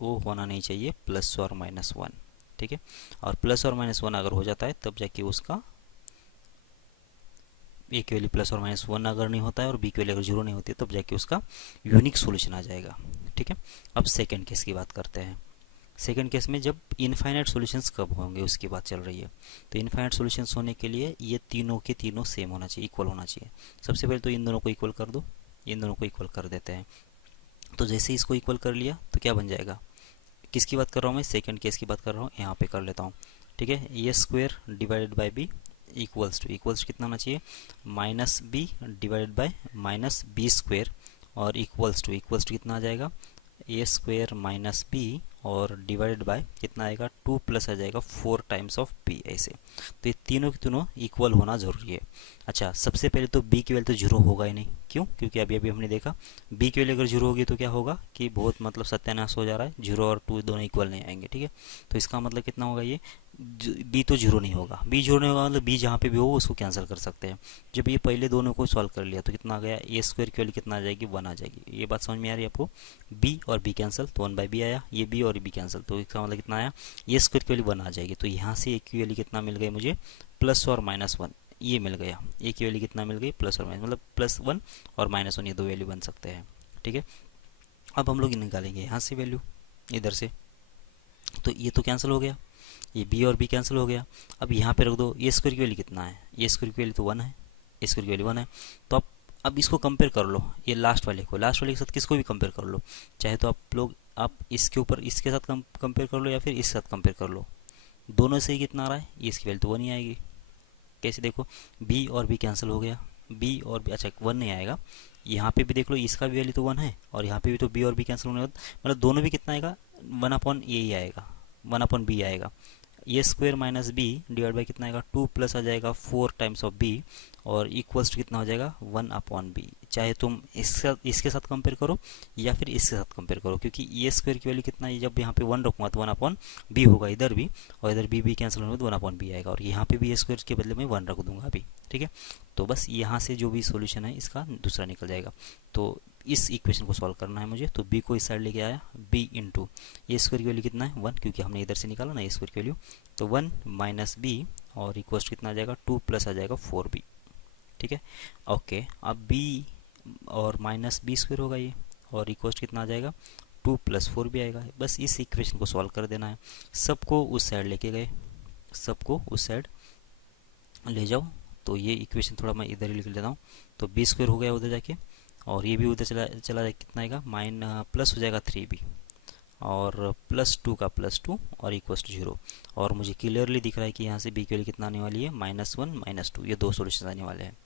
वो होना नहीं चाहिए प्लस और माइनस 1। ठीक है, और प्लस और माइनस 1 अगर हो जाता है तब जाके उसका, ए की वैल्यू प्लस और माइनस 1 अगर नहीं होता है और बी की वैल्यू अगर जीरो नहीं होती है तब जाके उसका यूनिक सॉल्यूशन आ जाएगा। ठीक है, अब सेकेंड केस की बात करते हैं। सेकेंड केस में जब इनफाइनाइट सॉल्यूशंस कब होंगे उसकी बात चल रही है। तो इनफाइनाइट सॉल्यूशंस होने के लिए ये तीनों के तीनों सेम होना चाहिए, इक्वल होना चाहिए। सबसे पहले तो इन दोनों को इक्वल कर दो, इन दोनों को इक्वल कर देते हैं। तो जैसे इसको इक्वल कर लिया तो क्या बन जाएगा, किसकी बात कर रहा हूँ मैं, सेकंड केस की बात कर रहा हूँ, यहाँ पे कर लेता हूँ। ठीक है, a square divided by b equals to कितना होना चाहिए, minus B divided by minus b square, और इक्वल्स टू कितना आ जाएगा, ए स्क्वायर माइनस बी और डिवाइडेड बाय कितना आएगा, 2 प्लस आ जाएगा 4 टाइम्स ऑफ बी। ऐसे तो ये तीनों के तीनों इक्वल होना ज़रूरी है। अच्छा, सबसे पहले तो बी की वैल्यू तो जीरो होगा ही नहीं, क्यों, क्योंकि अभी अभी हमने देखा बी की वैल्यू अगर जीरो होगी तो क्या होगा कि बहुत मतलब सत्यानाश हो जा रहा है, जीरो और 2 दोनों इक्वल नहीं आएंगे। ठीक है, तो इसका मतलब कितना होगा, ये बी तो जीरो नहीं होगा, बी जीरो नहीं होगा मतलब बी जहाँ पे भी हो उसको कैंसिल कर सकते हैं। जब ये पहले दोनों को सॉल्व कर लिया तो कितना आ गया, ए स्क्वायर की वैल्यू कितना आ जाएगी, 1 आ जाएगी। ये बात समझ में आ रही है आपको, बी और बी कैंसिल तो 1/b आया, ये बी और बी कैंसिल तो इसका मतलब कितना आया, ए स्क्वायर की वैल्यू 1 आ जाएगी। तो यहाँ से ए की वैल्यू कितना मिल गई मुझे, प्लस और माइनस 1 ये मिल गया। ए की वैल्यू कितना मिल गई, प्लस और माइनस, मतलब प्लस 1 और माइनस 1 ये दो वैल्यू बन सकते हैं। ठीक है, अब हम लोग निकालेंगे यहाँ से वैल्यू इधर से, तो ये तो कैंसिल हो गया, ये बी और बी कैंसिल हो गया। अब यहाँ पे रख दो, ए स्क्वायर की वैल्यू कितना है, ए स्क्वायर की वैल्यू तो 1 है, ए स्क्वायर की वैल्यू 1 है। तो अब इसको कंपेयर कर लो, ये लास्ट वाले के साथ किसको भी कंपेयर कर लो, चाहे तो आप इसके ऊपर इसके साथ कंपेयर कर लो या फिर इसके साथ कंपेयर कर लो, दोनों से ही कितना आ रहा है, ये इसकी वैल्यू तो 1 ही आएगी। कैसे देखो, बी और बी कैंसिल हो गया, बी और बी, अच्छा 1 नहीं आएगा। यहाँ पे भी देख लो, इसका भी वैल्यू तो 1 है और यहाँ पे भी तो बी और बी कैंसिल होने के बाद मतलब दोनों भी कितना आएगा, 1/a ही आएगा, 1/b आएगा। A square minus b divide by कितना आएगा, 2 प्लस आ जाएगा 4 टाइम्स ऑफ बी और इक्वल्स टू कितना हो जाएगा, 1/b। चाहे तुम इसके साथ कंपेयर करो या फिर इसके साथ कंपेयर करो, क्योंकि ए स्क्वायर की वैल्यू कितना है, जब यहाँ पे 1 रखूँगा तो 1/b होगा इधर भी, और इधर बी कैंसिल होने में 1/b आएगा, और यहाँ पे भी ए स्क्वायर के बदले में 1 रख दूंगा अभी, ठीक है। तो बस यहाँ से जो भी सोल्यूशन है इसका दूसरा निकल जाएगा। तो इस इक्वेशन को सॉल्व करना है मुझे, तो b को इस साइड लेके आया, b इंटू ए स्क्वायर की वैल्यू कितना है 1, क्योंकि हमने इधर से निकाला ना ए स्क्वायर की वैल्यू, तो 1 माइनस बी और इक्वल कितना आ जाएगा 2 प्लस आ जाएगा 4b, ठीक है। ओके, अब b और माइनस बी स्क्वायर होगा ये, और इक्वल कितना आ जाएगा 2 प्लस 4b आएगा। बस इस इक्वेशन को सॉल्व कर देना है। सबको उस साइड लेके गए, सबको उस साइड ले जाओ, तो ये इक्वेशन थोड़ा मैं इधर ही लिख लेता हूँ। तो बी स्क्वायर हो गया उधर जाके, और ये भी उधर चला जाए, कितना आएगा प्लस हो जाएगा 3b और +2 का +2 और इक्वल्स टू 0। और मुझे क्लियरली दिख रहा है कि यहाँ से b की वैल्यू कितना आने वाली है, -1 -2, ये दो सोल्यूशन आने वाले हैं,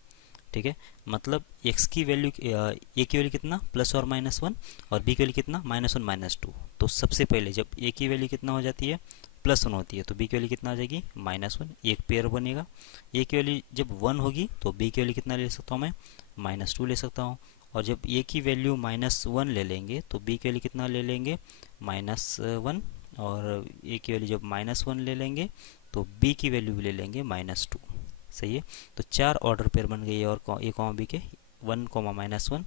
ठीक है। मतलब x की वैल्यू, a की वैल्यू कितना प्लस और -1 और b की वैल्यू कितना -1 -2। तो सबसे पहले जब a की वैल्यू कितना हो जाती है, +1 होती है, तो b की वैल्यू कितना आ जाएगी -1, एक पेयर बनेगा। a की वैल्यू जब 1 होगी तो b की वैल्यू कितना ले सकता हूँ मैं, -2 ले सकता हूँ। और जब a की वैल्यू -1 ले लेंगे तो b की वैल्यू कितना ले लेंगे, -1, और a की वैल्यू जब -1 ले लेंगे तो b की वैल्यू भी ले लेंगे -2, सही है। तो 4 ऑर्डर पेयर बन गई और a कॉमा b के, 1, -1,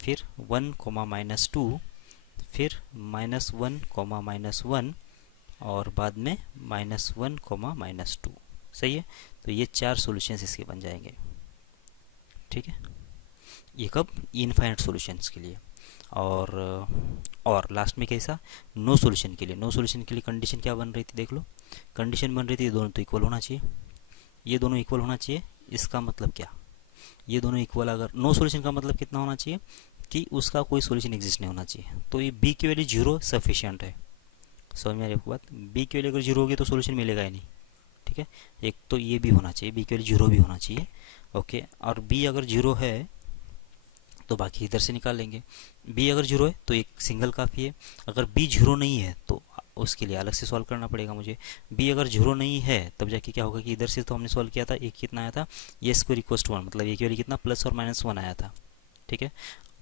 फिर 1, -2, फिर -1, -1 और बाद में -1, -2, सही है। तो ये 4 सॉल्यूशंस इसके बन जाएंगे, ठीक है। ये कब, इनफाइनाइट सॉल्यूशंस के लिए। और लास्ट में कैसा, नो सॉल्यूशन के लिए। नो सॉल्यूशन के लिए कंडीशन क्या बन रही थी, देख लो। कंडीशन बन रही थी ये दोनों तो इक्वल होना चाहिए, ये दोनों इक्वल होना चाहिए। इसका मतलब क्या, ये दोनों इक्वल, अगर नो सॉल्यूशन का मतलब कितना होना चाहिए कि उसका कोई सॉल्यूशन एग्जिस्ट नहीं होना चाहिए। तो ये b की वैल्यू 0 सफिशिएंट है, समझ में आ रही है बात। b की वैल्यू अगर 0 होगी तो सॉल्यूशन मिलेगा ही नहीं, ठीक है। एक तो ये भी होना चाहिए, b की वैल्यू 0 भी होना चाहिए, ओके। और b अगर 0 है तो बाकी इधर से निकाल लेंगे। b अगर 0 है तो एक सिंगल काफ़ी है, अगर b 0 नहीं है तो उसके लिए अलग से सॉल्व करना पड़ेगा मुझे। b अगर 0 नहीं है तब जाके क्या होगा कि इधर से तो हमने सॉल्व किया था, एक कितना आया था, ये स्क्वायर इक्वल टू 1, मतलब ये की वैल्यू कितना प्लस और -1 आया था, ठीक है।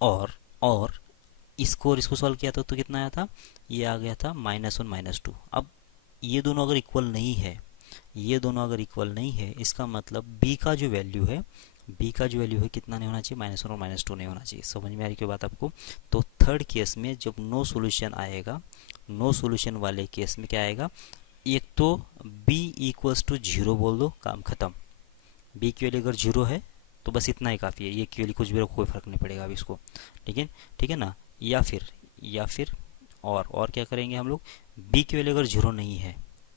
और इसको सॉल्व किया था तो कितना आया था, ये आ गया था -1 -2। अब ये दोनों अगर इक्वल नहीं है, ये दोनों अगर इक्वल नहीं है, इसका मतलब b का जो वैल्यू है, कितना नहीं होना चाहिए, -1 और -2 नहीं होना चाहिए। समझ में आ रही क्या बात आपको। तो थर्ड केस में जब नो सॉल्यूशन आएगा, नो सॉल्यूशन वाले केस में क्या आएगा, एक तो b इक्वल्स टू 0 बोल दो, काम खत्म। b की वैल्यू अगर 0 है तो बस इतना ही काफ़ी है, ये की वैल्यू कुछ भी रखो, कोई फर्क नहीं पड़ेगा अभी इसको, ठीक है ना। या फिर और क्या करेंगे हम लोग, b की वैल्यू अगर 0 नहीं है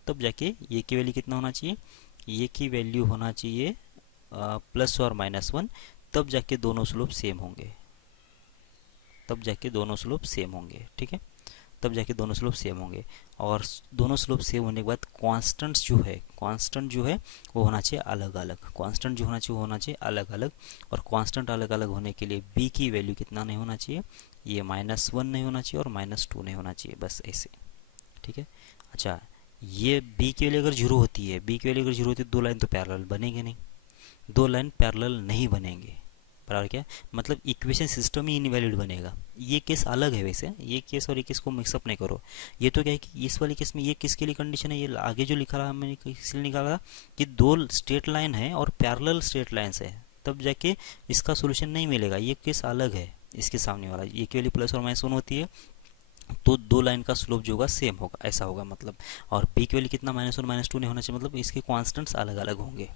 तब जाके ये की वैल्यू कितना होना चाहिए, ये की वैल्यू होना चाहिए प्लस और -1, तब जाके दोनों स्लोप सेम होंगे, ठीक है। तब जाके दोनों स्लोप सेम होंगे, और दोनों स्लोप सेम होने के बाद कांस्टेंट जो है वो होना चाहिए अलग अलग, और कांस्टेंट अलग अलग होने के लिए b की वैल्यू कितना नहीं होना चाहिए, ये -1 नहीं होना चाहिए और -2 नहीं होना चाहिए, बस ऐसे, ठीक है। अच्छा, ये b की वैल्यू अगर 0 होती है, दो लाइन तो पैरेलल बनेंगे नहीं, दो लाइन पैरेलल नहीं बनेंगे, बराबर क्या, मतलब इक्वेशन सिस्टम ही इनवैलिड बनेगा। ये केस अलग है, वैसे ये केस और ये केस को मिक्सअप नहीं करो। ये तो क्या है कि इस वाले केस में ये किसके लिए कंडीशन है, ये आगे जो लिखा रहा मैंने इसलिए निकाला कि दो स्ट्रेट लाइन है और पैरेलल स्ट्रेट लाइन्स है, तब जाके इसका सोल्यूशन नहीं मिलेगा। ये केस अलग है इसके सामने वाला, ये केवल प्लस और -1 होती है तो दो लाइन का स्लोप जो होगा सेम होगा, ऐसा होगा मतलब। और b की वैल्यू कितना -1 -2 नहीं होना चाहिए, मतलब इसके कॉन्स्टेंट्स अलग अलग होंगे।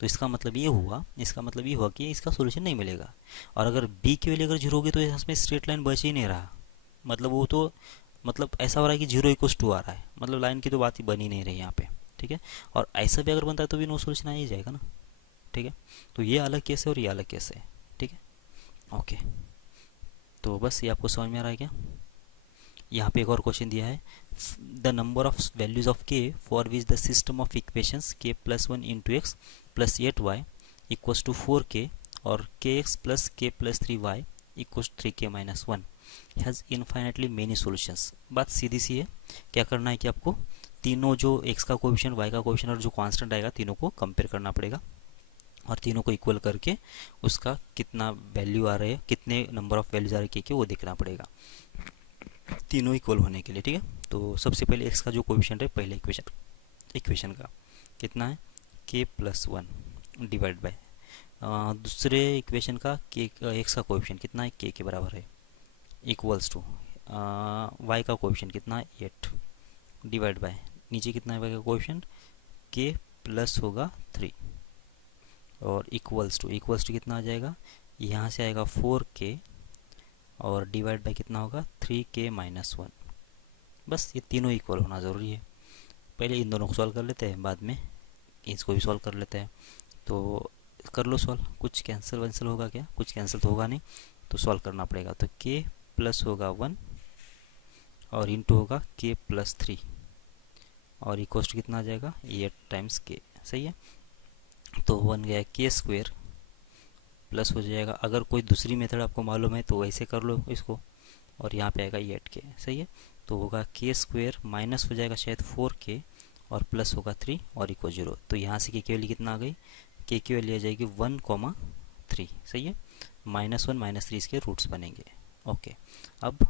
तो इसका मतलब ये हुआ कि इसका सोल्यूशन नहीं मिलेगा। और अगर b की वैल्यू अगर 0 होगी तो इसमें स्ट्रेट लाइन बच ही नहीं रहा, मतलब वो तो मतलब ऐसा हो रहा है कि 0 = 2 आ रहा है, मतलब लाइन की तो बात ही बनी नहीं रही यहाँ पे, ठीक है। और ऐसा भी अगर बनता है तो भी नो सोल्यूशन आ ही जाएगा ना, ठीक है। तो ये अलग केस है और ये अलग केस है, ठीक है, ओके। तो बस ये आपको समझ में आ रहा है क्या। यहाँ पे एक और क्वेश्चन दिया है, the number of values of k for which the system of equations k + 1 × x + 8y = 4k और kx plus k plus 3y equals 3k minus 1 has infinitely many solutions. बात सीधी सी है, क्या करना है कि आपको तीनों जो x का कोएफिशिएंट, y का कोएफिशिएंट और जो कांस्टेंट आएगा तीनों को कंपेयर करना पड़ेगा और तीनों को इक्वल करके उसका कितना वैल्यू आ रहा है, कितने नंबर ऑफ वैल्यूज आ रहे हैं वो देखना पड़ेगा तीनों इक्वल होने के लिए। ठीक है, तो सबसे पहले x का जो कोएफिशिएंट है पहले इक्वेशन का कितना है k प्लस 1 डिवाइड बाय दूसरे इक्वेशन का k x का कोएफिशिएंट कितना है k के बराबर है इक्वल्स टू y का कोएफिशिएंट कितना है 8 डिवाइड बाय नीचे कितना है y का कोएफिशिएंट k प्लस होगा 3 और इक्वल्स टू कितना आ जाएगा, यहाँ से आएगा 4k और डिवाइड बाय कितना होगा 3k माइनस 1। बस ये तीनों इक्वल होना ज़रूरी है। पहले इन दोनों को सॉल्व कर लेते हैं, बाद में इसको भी सॉल्व कर लेते हैं। तो कर लो सॉल्व, कुछ कैंसिल होगा क्या, कुछ कैंसिल तो होगा नहीं, तो सॉल्व करना पड़ेगा। तो k प्लस होगा 1 और इंटू होगा k प्लस 3 और इक्वल्स टू कितना आ जाएगा 8 टाइम्स k। सही है, तो 1 गया k स्क्वेयर प्लस हो जाएगा, अगर कोई दूसरी मेथड आपको मालूम है तो वैसे कर लो इसको, और यहाँ पे आएगा 8k। सही है, तो होगा k स्क्वेयर माइनस हो जाएगा शायद 4k और प्लस होगा 3 और इक्वल 0। तो यहाँ से k की वैल्यू कितना आ गई, k की वैल्यू आ जाएगी 1,3। सही है, -1 -3 इसके रूट्स बनेंगे। ओके, अब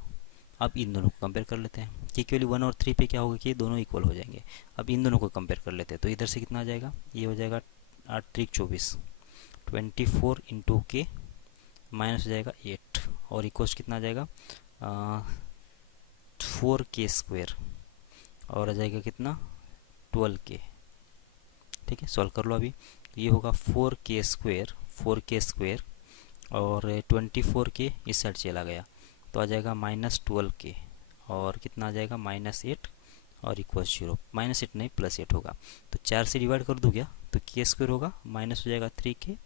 इन दोनों को कंपेयर कर लेते हैं। k की वैल्यू 1 और 3 पे क्या होगा कि दोनों इक्वल हो जाएंगे। अब इन दोनों को कंपेयर कर लेते हैं, तो इधर से कितना आ जाएगा, ये हो जाएगा 8 3 24 24 इंटू के माइनस हो जाएगा 8 और इक्वल्स कितना आ जाएगा 4k स्क्वेयर और आ जाएगा कितना 12k। ठीक है, सॉल्व कर लो अभी। ये होगा 4k स्क्वेयर और 24k इस साइड चला गया तो आ जाएगा -12k और कितना आ जाएगा -8 और इक्वल 0। -8 नहीं +8 होगा, तो 4 से डिवाइड कर दूँ क्या, तो k स्क्वेयर होगा माइनस हो जाएगा 3k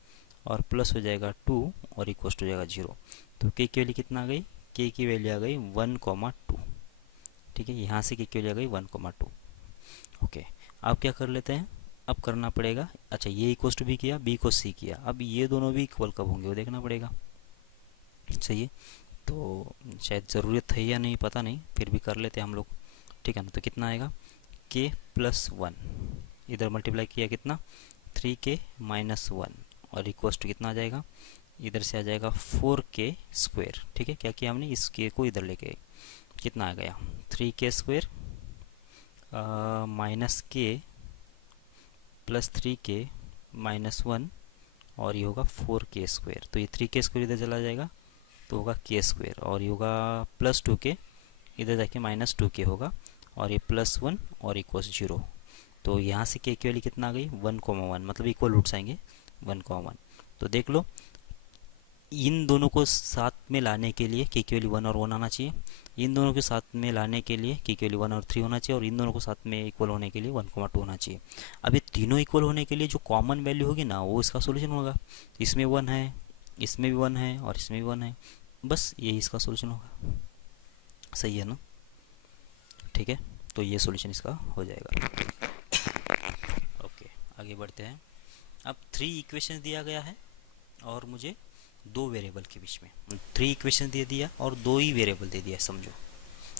और प्लस हो जाएगा 2 और इक्वल हो जाएगा 0। तो k की वैल्यू कितना आ गई, k की वैल्यू आ गई 1,2। ठीक है, यहाँ से k की वैल्यू आ गई 1,2। ओके, अब क्या कर लेते हैं, अब करना पड़ेगा, अच्छा ये इक्वल टू भी किया, b को c किया, अब ये दोनों भी इक्वल कब होंगे वो देखना पड़ेगा। सही है, तो शायद ज़रूरत है या नहीं पता नहीं, फिर भी कर लेते हैं हम लोग। ठीक है ना, तो कितना आएगा k प्लस 1 इधर मल्टीप्लाई किया कितना 3k माइनस 1 और इक्वल्स टू कितना आ जाएगा, इधर से आ जाएगा 4k स्क्वेयर। ठीक है, क्या किया हमने, इस k को इधर लेके गए, कितना आ गया 3k square minus k plus 3k minus 1 और ये होगा 4k स्क्वेयर। तो ये 3k स्क्वेयर इधर चला जाएगा तो होगा k स्क्वेयर और ये होगा प्लस 2k इधर जाके माइनस 2k होगा और ये प्लस 1 और इक्वल्स 0। तो यहाँ से k की वैल्यू कितना आ गई 1,1, मतलब इक्वल रूट्स आएंगे 1,1। तो देख लो, इन दोनों को साथ में लाने के लिए k की वैल्यू 1 और 1 आना चाहिए, इन दोनों के साथ में लाने के लिए k की वैल्यू 1 और 3 होना चाहिए और इन दोनों को साथ में इक्वल होने के लिए 1,2 होना चाहिए। अब ये तीनों इक्वल होने के लिए जो कॉमन वैल्यू होगी ना वो इसका सोल्यूशन होगा। इसमें 1 है, इसमें भी 1 है और इसमें भी 1 है, बस यही इसका सोल्यूशन होगा। सही है ना, ठीक है, तो ये सोल्यूशन इसका हो जाएगा। ओके, आगे बढ़ते हैं। अब 3 इक्वेशन दिया गया है और मुझे 2 वेरिएबल के बीच में 3 इक्वेशन दे दिया और 2 ही वेरिएबल दे दिया समझो।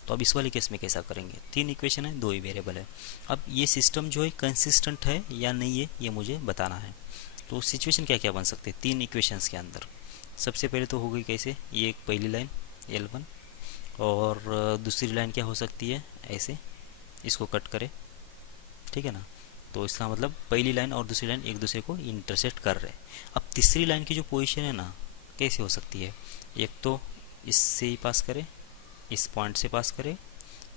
तो अब इस वाले केस में कैसा करेंगे, 3 इक्वेशन है 2 ही वेरिएबल है। अब ये सिस्टम जो है कंसिस्टेंट है या नहीं है ये मुझे बताना है। तो सिचुएशन क्या क्या बन सकते हैं 3 इक्वेशंस के अंदर। सबसे पहले तो हो गई कैसे, ये एक पहली लाइन L1 और दूसरी लाइन क्या हो सकती है ऐसे, इसको कट करे। ठीक है ना, तो इसका मतलब पहली लाइन और दूसरी लाइन एक दूसरे को इंटरसेक्ट कर रहे हैं। अब तीसरी लाइन की जो पोजीशन है ना कैसे हो सकती है, एक तो इससे ही पास करे, इस पॉइंट से पास करे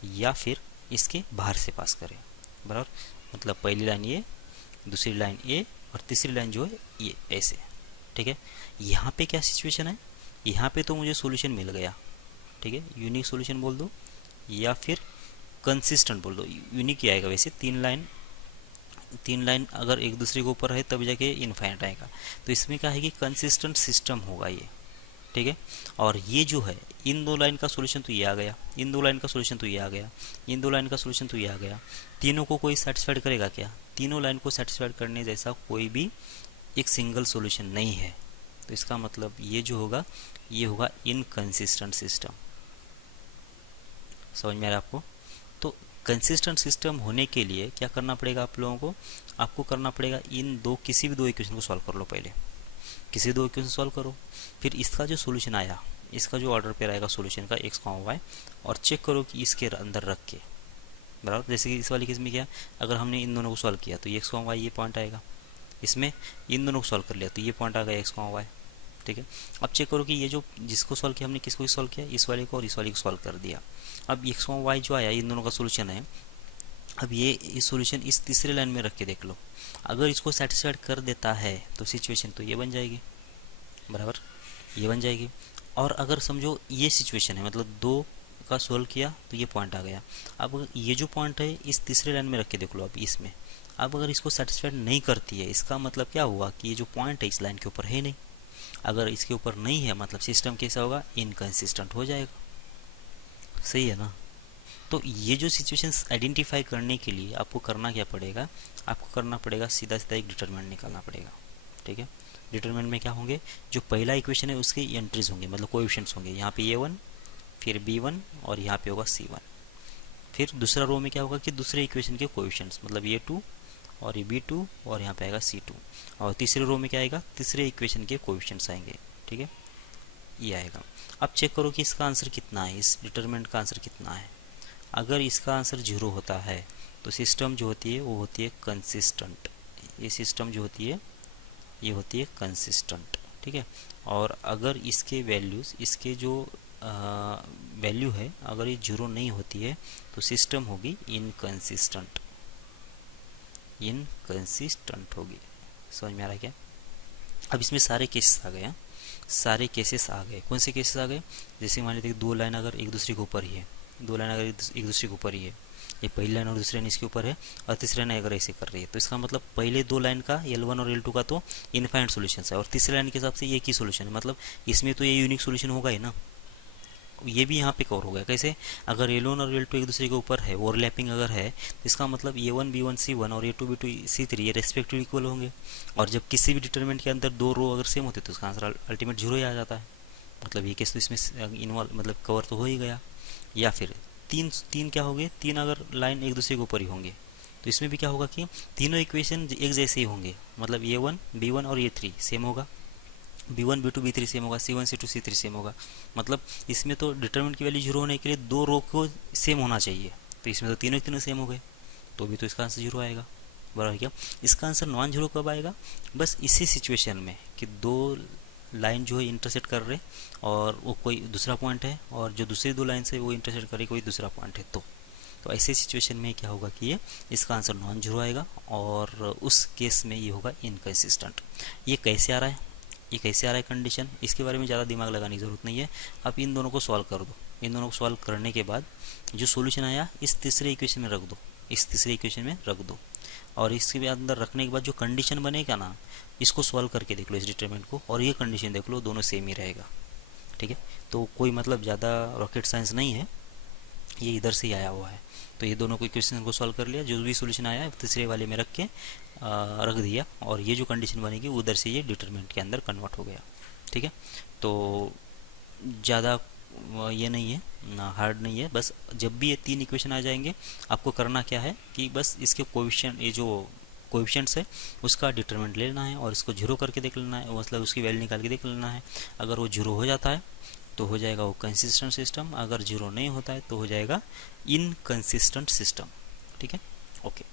या फिर इसके बाहर से पास करे, बराबर। मतलब पहली लाइन ये, दूसरी लाइन ए और तीसरी लाइन जो है ये ऐसे। ठीक है, यहाँ पे क्या सिचुएशन है, यहाँ पे तो मुझे सॉल्यूशन मिल गया। ठीक है, यूनिक सॉल्यूशन बोल दो या फिर कंसिस्टेंट बोल दो। यूनिक ही आएगा वैसे, तीन लाइन अगर एक दूसरे के ऊपर है तब जाके इनफाइनाइट आएगा। तो इसमें क्या है कि कंसिस्टेंट सिस्टम होगा ये। ठीक है, और ये जो है इन 2 लाइन का सॉल्यूशन तो ये आ गया, इन 2 लाइन का सॉल्यूशन तो ये आ गया, इन 2 लाइन का सॉल्यूशन तो ये आ गया। तीनों को कोई सेटिस्फाइड करेगा क्या, तीनों लाइन को सेटिस्फाइड करने जैसा कोई भी एक सिंगल सॉल्यूशन नहीं है। तो इसका मतलब ये जो होगा ये होगा इनकंसिस्टेंट सिस्टम। समझ में आ रहा है आपको? तो कंसिस्टेंट सिस्टम होने के लिए क्या करना पड़ेगा आप लोगों को? आपको करना पड़ेगा किसी भी दो इक्वेशन को सॉल्व कर लो। पहले किसी दो इक्वेशन सॉल्व करो, फिर इसका जो सोल्यूशन आया, इसका जो ऑर्डर पेयर आएगा सोल्यूशन का x, y, और चेक करो कि इसके अंदर रख के, बराबर। जैसे कि इस वाली केस में क्या, अगर हमने इन दोनों को सॉल्व किया तो ये x, y ये पॉइंट आएगा, इसमें इन दोनों को सॉल्व कर लिया तो ये पॉइंट आ गया x, y, ठीक है। अब चेक करो कि ये जो जिसको सॉल्व किया हमने, किसको सॉल्व किया, इस वाले को और इस वाले को सॉल्व कर दिया। अब x, y जो आया इन दोनों का सोल्यूशन है। अब ये इस सोल्यूशन इस तीसरे लाइन में रख के देख लो, अगर इसको सेटिस्फाइड कर देता है तो सिचुएशन तो ये बन जाएगी, बराबर, ये बन जाएगी। और अगर समझो ये सिचुएशन है, मतलब दो का सोल्व किया तो ये पॉइंट आ गया। अब ये जो पॉइंट है इस तीसरे लाइन में रख के देख लो अब इसमें, अब अगर इसको सेटिस्फाइड नहीं करती है, इसका मतलब क्या हुआ कि ये जो पॉइंट है इस लाइन के ऊपर है नहीं। अगर इसके ऊपर नहीं है मतलब सिस्टम कैसा होगा, इनकंसिस्टेंट हो जाएगा। सही है ना? तो ये जो सिचुएशंस आइडेंटिफाई करने के लिए आपको करना क्या पड़ेगा, आपको करना पड़ेगा सीधा सीधा एक डिटरमिनेंट निकालना पड़ेगा, ठीक है। डिटरमिनेंट में क्या होंगे, जो पहला इक्वेशन है उसके एंट्रीज होंगे, मतलब कोएफिशिएंट्स होंगे। यहाँ पे a1, फिर b1 और यहाँ पे होगा c1। फिर दूसरा रो में क्या होगा कि दूसरे इक्वेशन के कोएफिशिएंट्स, मतलब a2 और ये b2 और यहाँ पे आएगा c2। और तीसरे रो में क्या आएगा, तीसरे इक्वेशन के कोएफिशिएंट्स आएंगे, ठीक है, ये आएगा। अब चेक करो कि इसका आंसर कितना है, इस डिटरमिनेंट का आंसर कितना है। अगर इसका आंसर 0 होता है तो सिस्टम जो होती है वो होती है कंसिस्टेंट। ये सिस्टम जो होती है ये होती है कंसिस्टेंट, ठीक है। और अगर इसके वैल्यूज़, इसके जो वैल्यू है, अगर ये 0 नहीं होती है तो सिस्टम होगी इनकंसिस्टेंट, इनकंसिस्टेंट होगी। समझ में आ रहा है क्या? अब इसमें सारे केसेस आ गए हैं, सारे केसेस आ गए। कौन से केसेस आ गए? जैसे मान लीजिए दो लाइन अगर एक दूसरे के ऊपर ही है, दो लाइन अगर एक दूसरे के ऊपर ही है, ये पहली लाइन और दूसरी लाइन इसके ऊपर है, और तीसरी लाइन अगर ऐसे कर रही है, तो इसका मतलब पहले दो लाइन का L1 और L2 का तो इनफाइनाइट सोल्यूशन है, और तीसरी लाइन के हिसाब से ये की सोल्यूशन है, मतलब इसमें तो ये यूनिक सोल्यूशन होगा ही ना। ये भी यहाँ पे कवर हो गया। कैसे? अगर L1 और L2 एक दूसरे के ऊपर है, ओवरलैपिंग अगर है, तो इसका मतलब A1 B1 C1 और A2 B2 C3 ये रेस्पेक्टिवली इक्वल होंगे। और जब किसी भी डिटरमिनेंट के अंदर दो रो अगर सेम होते तो इसका आंसर अल्टीमेट 0 ही आ जाता है। मतलब ये केस तो इसमें इन्वॉल्व, मतलब कवर तो हो ही गया। या फिर तीन क्या हो गए, तीन अगर लाइन एक दूसरे के ऊपर ही होंगे तो इसमें भी क्या होगा कि तीनों इक्वेशन एक जैसे ही होंगे, मतलब A1 B1 और A3 सेम होगा, B1 B2 B3 सेम होगा, C1 C2 C3 सेम होगा। मतलब इसमें तो डिटरमिनेंट की वैल्यू 0 होने के लिए दो रो को सेम होना चाहिए, तो इसमें तो तीनों तीनों सेम हो गए, तो भी तो इसका आंसर 0 आएगा, बराबर क्या? इसका आंसर नॉन 0 कब आएगा? बस इसी सिचुएशन में कि दो लाइन जो है इंटरसेक्ट कर रहे और वो कोई दूसरा पॉइंट है, और जो दूसरी दो लाइन से वो इंटरसेक्ट कर रही कोई दूसरा पॉइंट है, तो ऐसे सिचुएशन में क्या होगा कि ये इसका आंसर नॉन 0 आएगा, और उस केस में ये होगा इनकंसिस्टेंट। ये कैसे आ रहा है, ये कैसे आ रहा है कंडीशन, इसके बारे में ज़्यादा दिमाग लगाने की ज़रूरत नहीं है। आप इन दोनों को सॉल्व कर दो, इन दोनों को सॉल्व करने के बाद जो सोल्यूशन आया इस तीसरे इक्वेशन में रख दो, इस तीसरे इक्वेशन में रख दो, और इसके अंदर रखने के बाद जो कंडीशन बनेगा ना, इसको सॉल्व करके देख लो इस डिटरमिनेंट को, और ये कंडीशन देख लो, दोनों सेम ही रहेगा, ठीक है। तो कोई मतलब ज़्यादा रॉकेट साइंस नहीं है, ये इधर से ही आया हुआ है। तो ये दोनों को इक्वेशन को सॉल्व कर लिया, जो भी सोल्यूशन आया है तीसरे वाले में रख के रख दिया, और ये जो कंडीशन बनेगी उधर से ये डिटरमिनेंट के अंदर कन्वर्ट हो गया, ठीक है। तो ज़्यादा ये नहीं है, हार्ड नहीं है। बस जब भी ये तीन इक्वेशन आ जाएंगे आपको करना क्या है कि बस इसके कोएफिशिएंट, ये जो कोएफिशिएंट्स है उसका डिटरमिनेंट ले लेना है और इसको 0 करके देख लेना है, मतलब उसकी वैल्यू निकाल के देख लेना है। अगर वो 0 हो जाता है तो हो जाएगा वो कंसिस्टेंट सिस्टम, अगर 0 नहीं होता है तो हो जाएगा इनकंसिस्टेंट सिस्टम, ठीक है। ओके,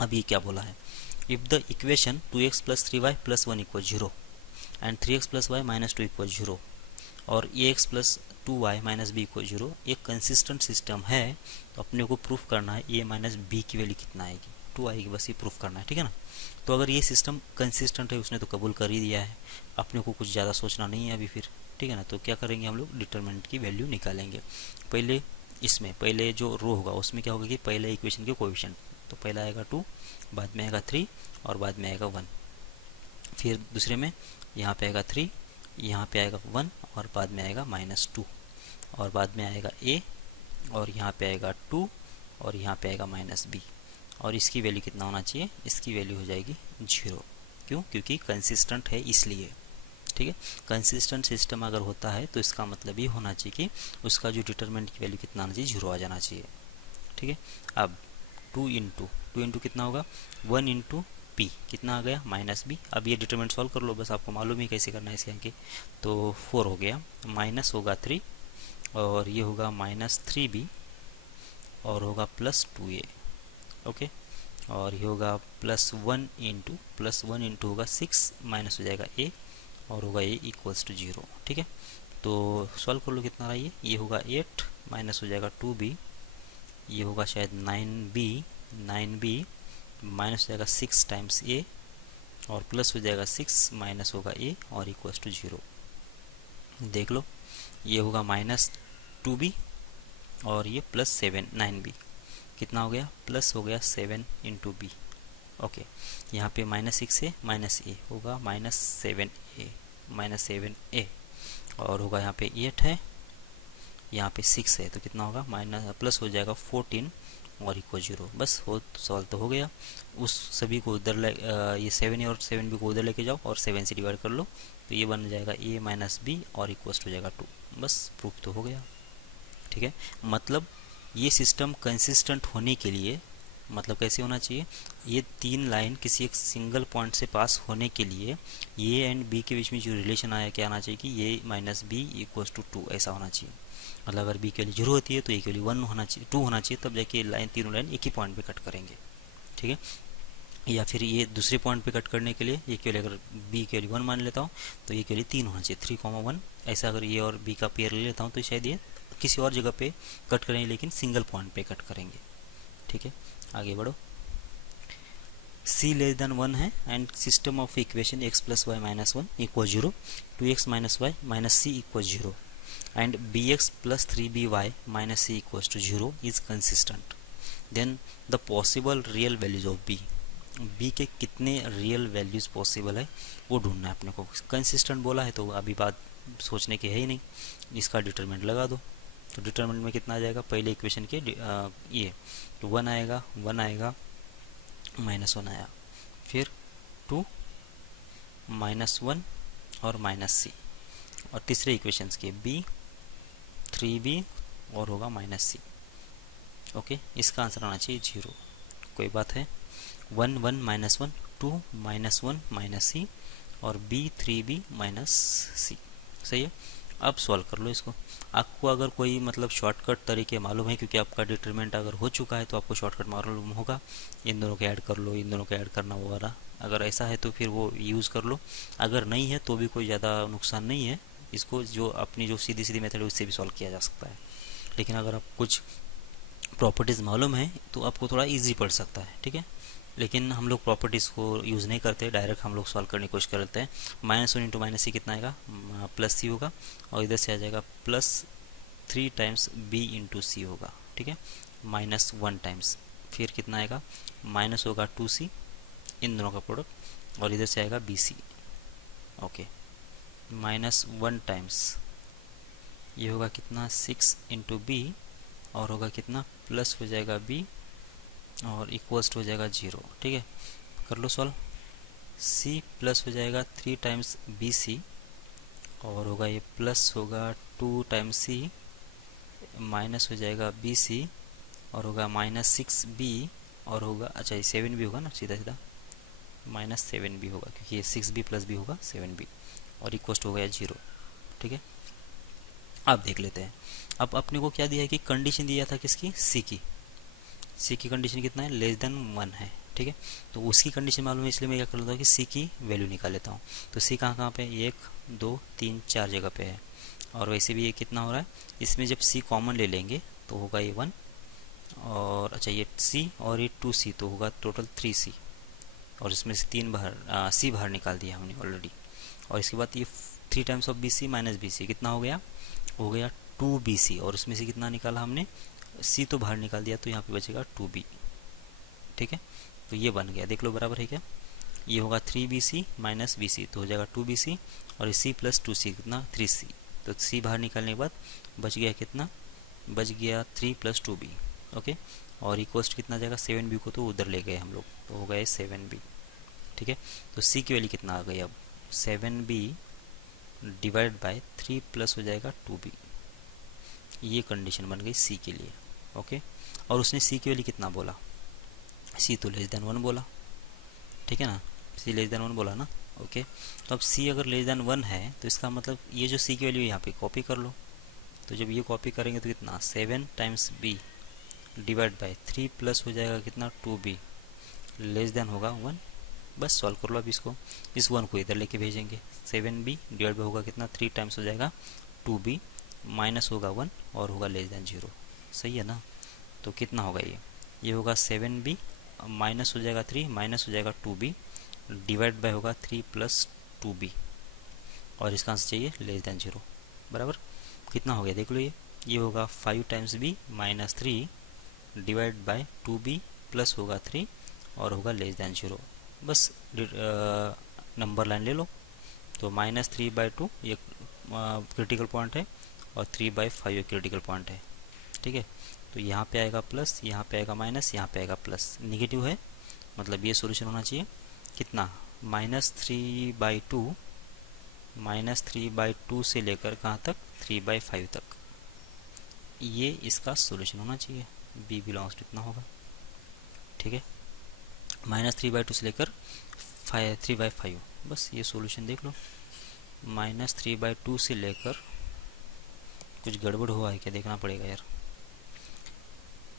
अब ये क्या बोला है, if the equation 2x + 3y + 1 = 0 and 3x + y - 2 = 0 और ax + 2y - b = 0 एक कंसिस्टेंट सिस्टम है, तो अपने को प्रूफ करना है a - b की वैल्यू कितना आएगी, 2 आएगी, बस ये प्रूफ करना है, ठीक है ना। तो अगर ये सिस्टम कंसिस्टेंट है, उसने तो कबूल कर ही दिया है, अपने को कुछ ज़्यादा सोचना नहीं है अभी फिर, ठीक है ना। तो क्या करेंगे हम लोग, डिटरमिनेंट की वैल्यू निकालेंगे। पहले इसमें पहले जो रो होगा उसमें क्या होगा कि पहले इक्वेशन के कोएफिशिएंट, तो पहला आएगा 2, बाद में आएगा 3 और बाद में आएगा 1। फिर दूसरे में यहाँ पे आएगा 3, यहाँ पे आएगा 1 और बाद में आएगा -2, और बाद में आएगा a और यहाँ पे आएगा 2 और यहाँ पे आएगा -b, और इसकी वैल्यू कितना होना चाहिए, इसकी वैल्यू हो जाएगी 0। क्यों? क्योंकि कंसिस्टेंट है इसलिए, ठीक है। कंसिस्टेंट सिस्टम अगर होता है तो इसका मतलब ये होना चाहिए कि उसका जो डिटरमिनेंट की वैल्यू कितना आना चाहिए, 0 आ जाना चाहिए। ठीक है। अब 2 इंटू कितना होगा, 1 इंटू पी कितना आ गया, -b। अब ये डिटरमिनेंट सॉल्व कर लो, बस आपको मालूम ही कैसे करना है इसे आगे। तो 4 हो गया, माइनस होगा 3 और ये होगा -3b और होगा +2a। ओके। और ये होगा +1 इंटू होगा 6 माइनस हो जाएगा a और होगा a इक्वल्स टू 0। ठीक है। तो सॉल्व कर लो, कितना रहा ये होगा 8 माइनस हो जाएगा 2b, ये होगा शायद 9b माइनस हो जाएगा 6 टाइम्स a और प्लस हो जाएगा 6 माइनस होगा a और इक्वल्स टू 0। देख लो, ये होगा -2b और ये +7 9b कितना हो गया, प्लस हो गया 7 इंटू बी। ओके। यहाँ पे -6 है, माइनस ए होगा -7a और होगा यहाँ पे 8 है, यहाँ पे 6 है, तो कितना होगा माइनस प्लस हो जाएगा 14 और इक्वल 0। बस हो सॉल्व तो हो गया। उस सभी को उधर ये 7 और 7b को उधर लेके जाओ और 7 से डिवाइड कर लो, तो ये बन जाएगा a माइनस बी और इक्वल्स हो जाएगा 2। बस प्रूफ तो हो गया। ठीक है। मतलब ये सिस्टम कंसिस्टेंट होने के लिए, मतलब कैसे होना चाहिए, ये 3 लाइन किसी एक सिंगल पॉइंट से पास होने के लिए ए एंड बी के बीच में जो रिलेशन आया क्या आना चाहिए कि ये माइनस बी इक्वल्स टू 2 ऐसा होना चाहिए। मतलब अगर बी के लिए 0 होती है तो ए के लिए 1 होना चाहिए, 2 होना चाहिए, तब जाके लाइन तीनों लाइन एक ही पॉइंट पे कट करेंगे। ठीक है। या फिर ये दूसरे पॉइंट पे कट करने के लिए ए के लिए अगर बी के लिए 1 मान लेता हूँ तो ए के लिए 3 होना चाहिए, 3, 1। ऐसा अगर ये और बी का पेयर ले लेता हूँ तो शायद ये किसी और जगह पे कट करेंगे, लेकिन सिंगल पॉइंट पे कट करेंगे। ठीक है। आगे बढ़ो। c लेस देन 1 है and system of equation x plus Y minus 1 equal 0, 2x minus Y minus c equal 0 and bx plus 3by minus c equal to 0 is consistent. Then the possible real values of b के कितने real values possible है वो ढूंढना है अपने को। Consistent बोला है तो अभी बात सोचने की है ही नहीं, इसका डिटरमिनेंट लगा दो। तो डिटरमिनेंट में कितना आ जाएगा, पहले इक्वेशन के ये तो 1 आएगा, -1 आया, फिर 2 -1 और -c, और तीसरे इक्वेशंस के b 3b और होगा -c। ओके। इसका आंसर आना चाहिए 0। कोई बात है, 1 1 -1 2 -1 -c और b 3b -c। सही है। अब सॉल्व कर लो इसको। आपको अगर कोई मतलब शॉर्टकट तरीके मालूम है, क्योंकि आपका डिटरमिनेंट अगर हो चुका है तो आपको शॉर्टकट मालूम होगा, इन दोनों को ऐड कर लो, इन दोनों को ऐड करना वगैरह, अगर ऐसा है तो फिर वो यूज़ कर लो। अगर नहीं है तो भी कोई ज़्यादा नुकसान नहीं है, इसको जो अपनी जो सीधी सीधी मेथड है उससे भी सॉल्व किया जा सकता है। लेकिन अगर आप कुछ प्रॉपर्टीज़ मालूम है तो आपको थोड़ा ईजी पड़ सकता है। ठीक है। लेकिन हम लोग प्रॉपर्टीज़ को यूज़ नहीं करते, डायरेक्ट हम लोग सॉल्व करने की कोशिश करते हैं। -1 इंटू -c कितना आएगा, +c होगा और इधर से आ जाएगा +3 टाइम्स b इंटू c होगा। ठीक है। -1 टाइम्स, फिर कितना आएगा, माइनस होगा 2c, इन दोनों का प्रोडक्ट, और इधर से आएगा bc। ओके। -1 टाइम्स ये होगा कितना, 6 इंटू b और होगा कितना, प्लस हो जाएगा b और इक्वल्स हो जाएगा 0। ठीक है। कर लो सॉल्व। c प्लस हो जाएगा 3 टाइम्स bc और होगा ये प्लस होगा 2 टाइम्स c माइनस हो जाएगा bc और होगा -6b और होगा, अच्छा ये 7b होगा ना, सीधा सीधा -7b होगा क्योंकि ये 6b प्लस b होगा 7b और इक्वल्स हो गया 0। ठीक है। अब देख लेते हैं। अब अपने को क्या दिया है कि कंडीशन दिया था किसकी, c की कंडीशन कितना है, लेस देन 1 है। ठीक है। तो उसकी कंडीशन मालूम है, इसलिए मैं क्या कर लेता हूँ कि c की वैल्यू निकाल लेता हूँ। तो c कहाँ कहाँ पे, 1 2 3 4 जगह पे है, और वैसे भी ये कितना हो रहा है, इसमें जब c कॉमन ले लेंगे तो होगा ये 1, और अच्छा ये c और ये 2c तो होगा टोटल 3c, और इसमें से 3 बाहर c बाहर निकाल दिया हमने ऑलरेडी। और इसके बाद ये 3 times of bc minus bc कितना हो गया 2bc, और उसमें से कितना निकाला हमने, c तो बाहर निकाल दिया, तो यहाँ पे बचेगा 2b। ठीक है। तो ये बन गया, देख लो बराबर है क्या, ये होगा 3bc माइनस bc तो हो जाएगा 2bc, और c प्लस 2c कितना 3c, तो c बाहर निकालने के बाद बच गया कितना, बच गया 3 प्लस 2b। ओके। और इक्वल्स कितना जाएगा, 7b को तो उधर ले गए हम लोग, तो हो गए 7b। ठीक है। तो c की वैल्यू कितना आ गई अब, 7b डिवाइड बाय 3 प्लस हो जाएगा 2b। ये कंडीशन बन गई सी के लिए। ओके, और उसने सी की वैल्यू कितना बोला, सी तो लेस देन 1 बोला, ठीक है ना, सी लेस देन 1 बोला ना। ओके, तो अब सी अगर लेस देन 1 है तो इसका मतलब ये जो सी की वैल्यू यहाँ पे कॉपी कर लो। तो जब ये कॉपी करेंगे तो कितना 7 times B divide by 3 plus हो जाएगा कितना 2b लेस देन होगा 1। बस सॉल्व कर लो अब इसको, इस 1 को इधर लेके भेजेंगे। 7b डिवाइड बाय होगा कितना 3 टाइम्स हो जाएगा 2b माइनस होगा 1 और होगा लेस देन 0। सही है ना। तो कितना होगा ये होगा 7b माइनस हो जाएगा 3 माइनस हो जाएगा 2b डिवाइड बाय होगा 3 प्लस 2b और इसका आंसर चाहिए लेस देन 0। बराबर कितना हो गया देख लो, ये होगा 5 times b minus 3 divide by 2b plus होगा 3 और होगा लेस देन 0। बस नंबर लाइन ले लो। तो -3/2 ये क्रिटिकल पॉइंट है और 3/5 ये क्रिटिकल पॉइंट है। ठीक है, तो यहाँ पे आएगा प्लस, यहाँ पे आएगा माइनस, यहाँ पे आएगा प्लस, निगेटिव है मतलब ये सॉल्यूशन होना चाहिए कितना -3/2 से लेकर कहाँ तक 3/5 तक, ये इसका सॉल्यूशन होना चाहिए। बी बिलोंग्स टू इतना होगा। ठीक है, -3/2 से लेकर 3/5, बस ये सॉल्यूशन देख लो। -3/2 से लेकर कुछ गड़बड़ हुआ है क्या देखना पड़ेगा यार।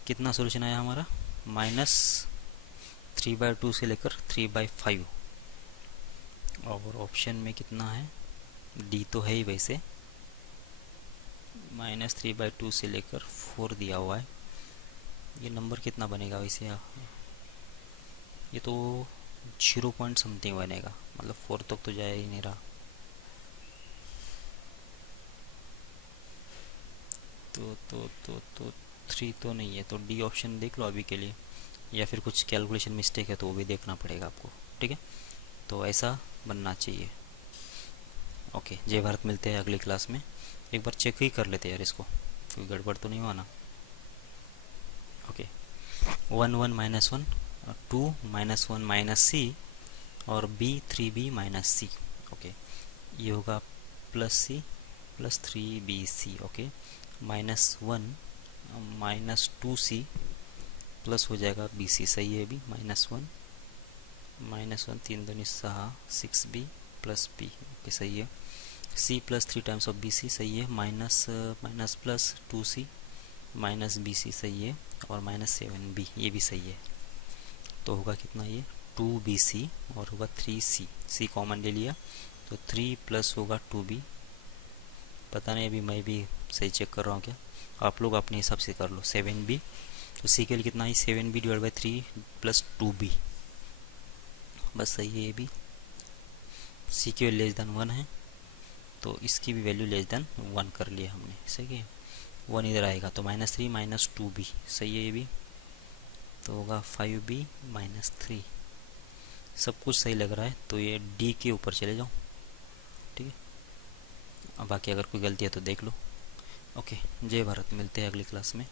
कितना सॉल्यूशन आया हमारा -3/2 से लेकर 3/5 और ऑप्शन में कितना है, डी तो है ही वैसे। -3/2 से लेकर 4 दिया हुआ है, ये नंबर कितना बनेगा वैसे, ये तो 0 पॉइंट समथिंग बनेगा, मतलब 4 तक तो जाया ही नहीं रहा। तो 3 तो नहीं है, तो डी ऑप्शन देख लो अभी के लिए, या फिर कुछ कैलकुलेशन मिस्टेक है तो वो भी देखना पड़ेगा आपको। ठीक है, तो ऐसा बनना चाहिए। ओके, जय भारत, मिलते हैं अगली क्लास में। एक बार चेक ही कर लेते हैं यार इसको, कोई गड़बड़ तो नहीं हुआ ना। ओके, 1 1 -1 2 -1 माइनस सी और b 3b माइनस सी। ओके, ये होगा plus C plus 3bc। Okay, -1 -2c plus हो जाएगा bc, सही है भी, -1 3 दूनी 6b प्लस b। ओके, सही है। c plus 3 times of bc, सही है। Minus plus 2c minus bc, सही है। और -7b, ये भी सही है। तो होगा कितना ये 2bc और होगा 3c, c कॉमन ले लिया तो 3 प्लस होगा 2b। पता नहीं अभी मैं भी सही चेक कर रहा हूँ क्या, आप लोग अपने हिसाब से कर लो। 7b, तो c के लिए कितना है 7b divide by 3 plus 2b, बस सही है। ये भी c की वैल्यू लेस देन 1 है तो इसकी भी वैल्यू लेस देन 1 कर लिया हमने, सही है। 1 इधर आएगा तो -3 माइनस 2b, सही है ये भी। तो होगा 5b माइनस 3, सब कुछ सही लग रहा है। तो ये डी के ऊपर चले जाओ। ठीक है, अब बाकी अगर कोई गलती है तो देख लो। ओके, जय भारत, मिलते हैं अगली क्लास में।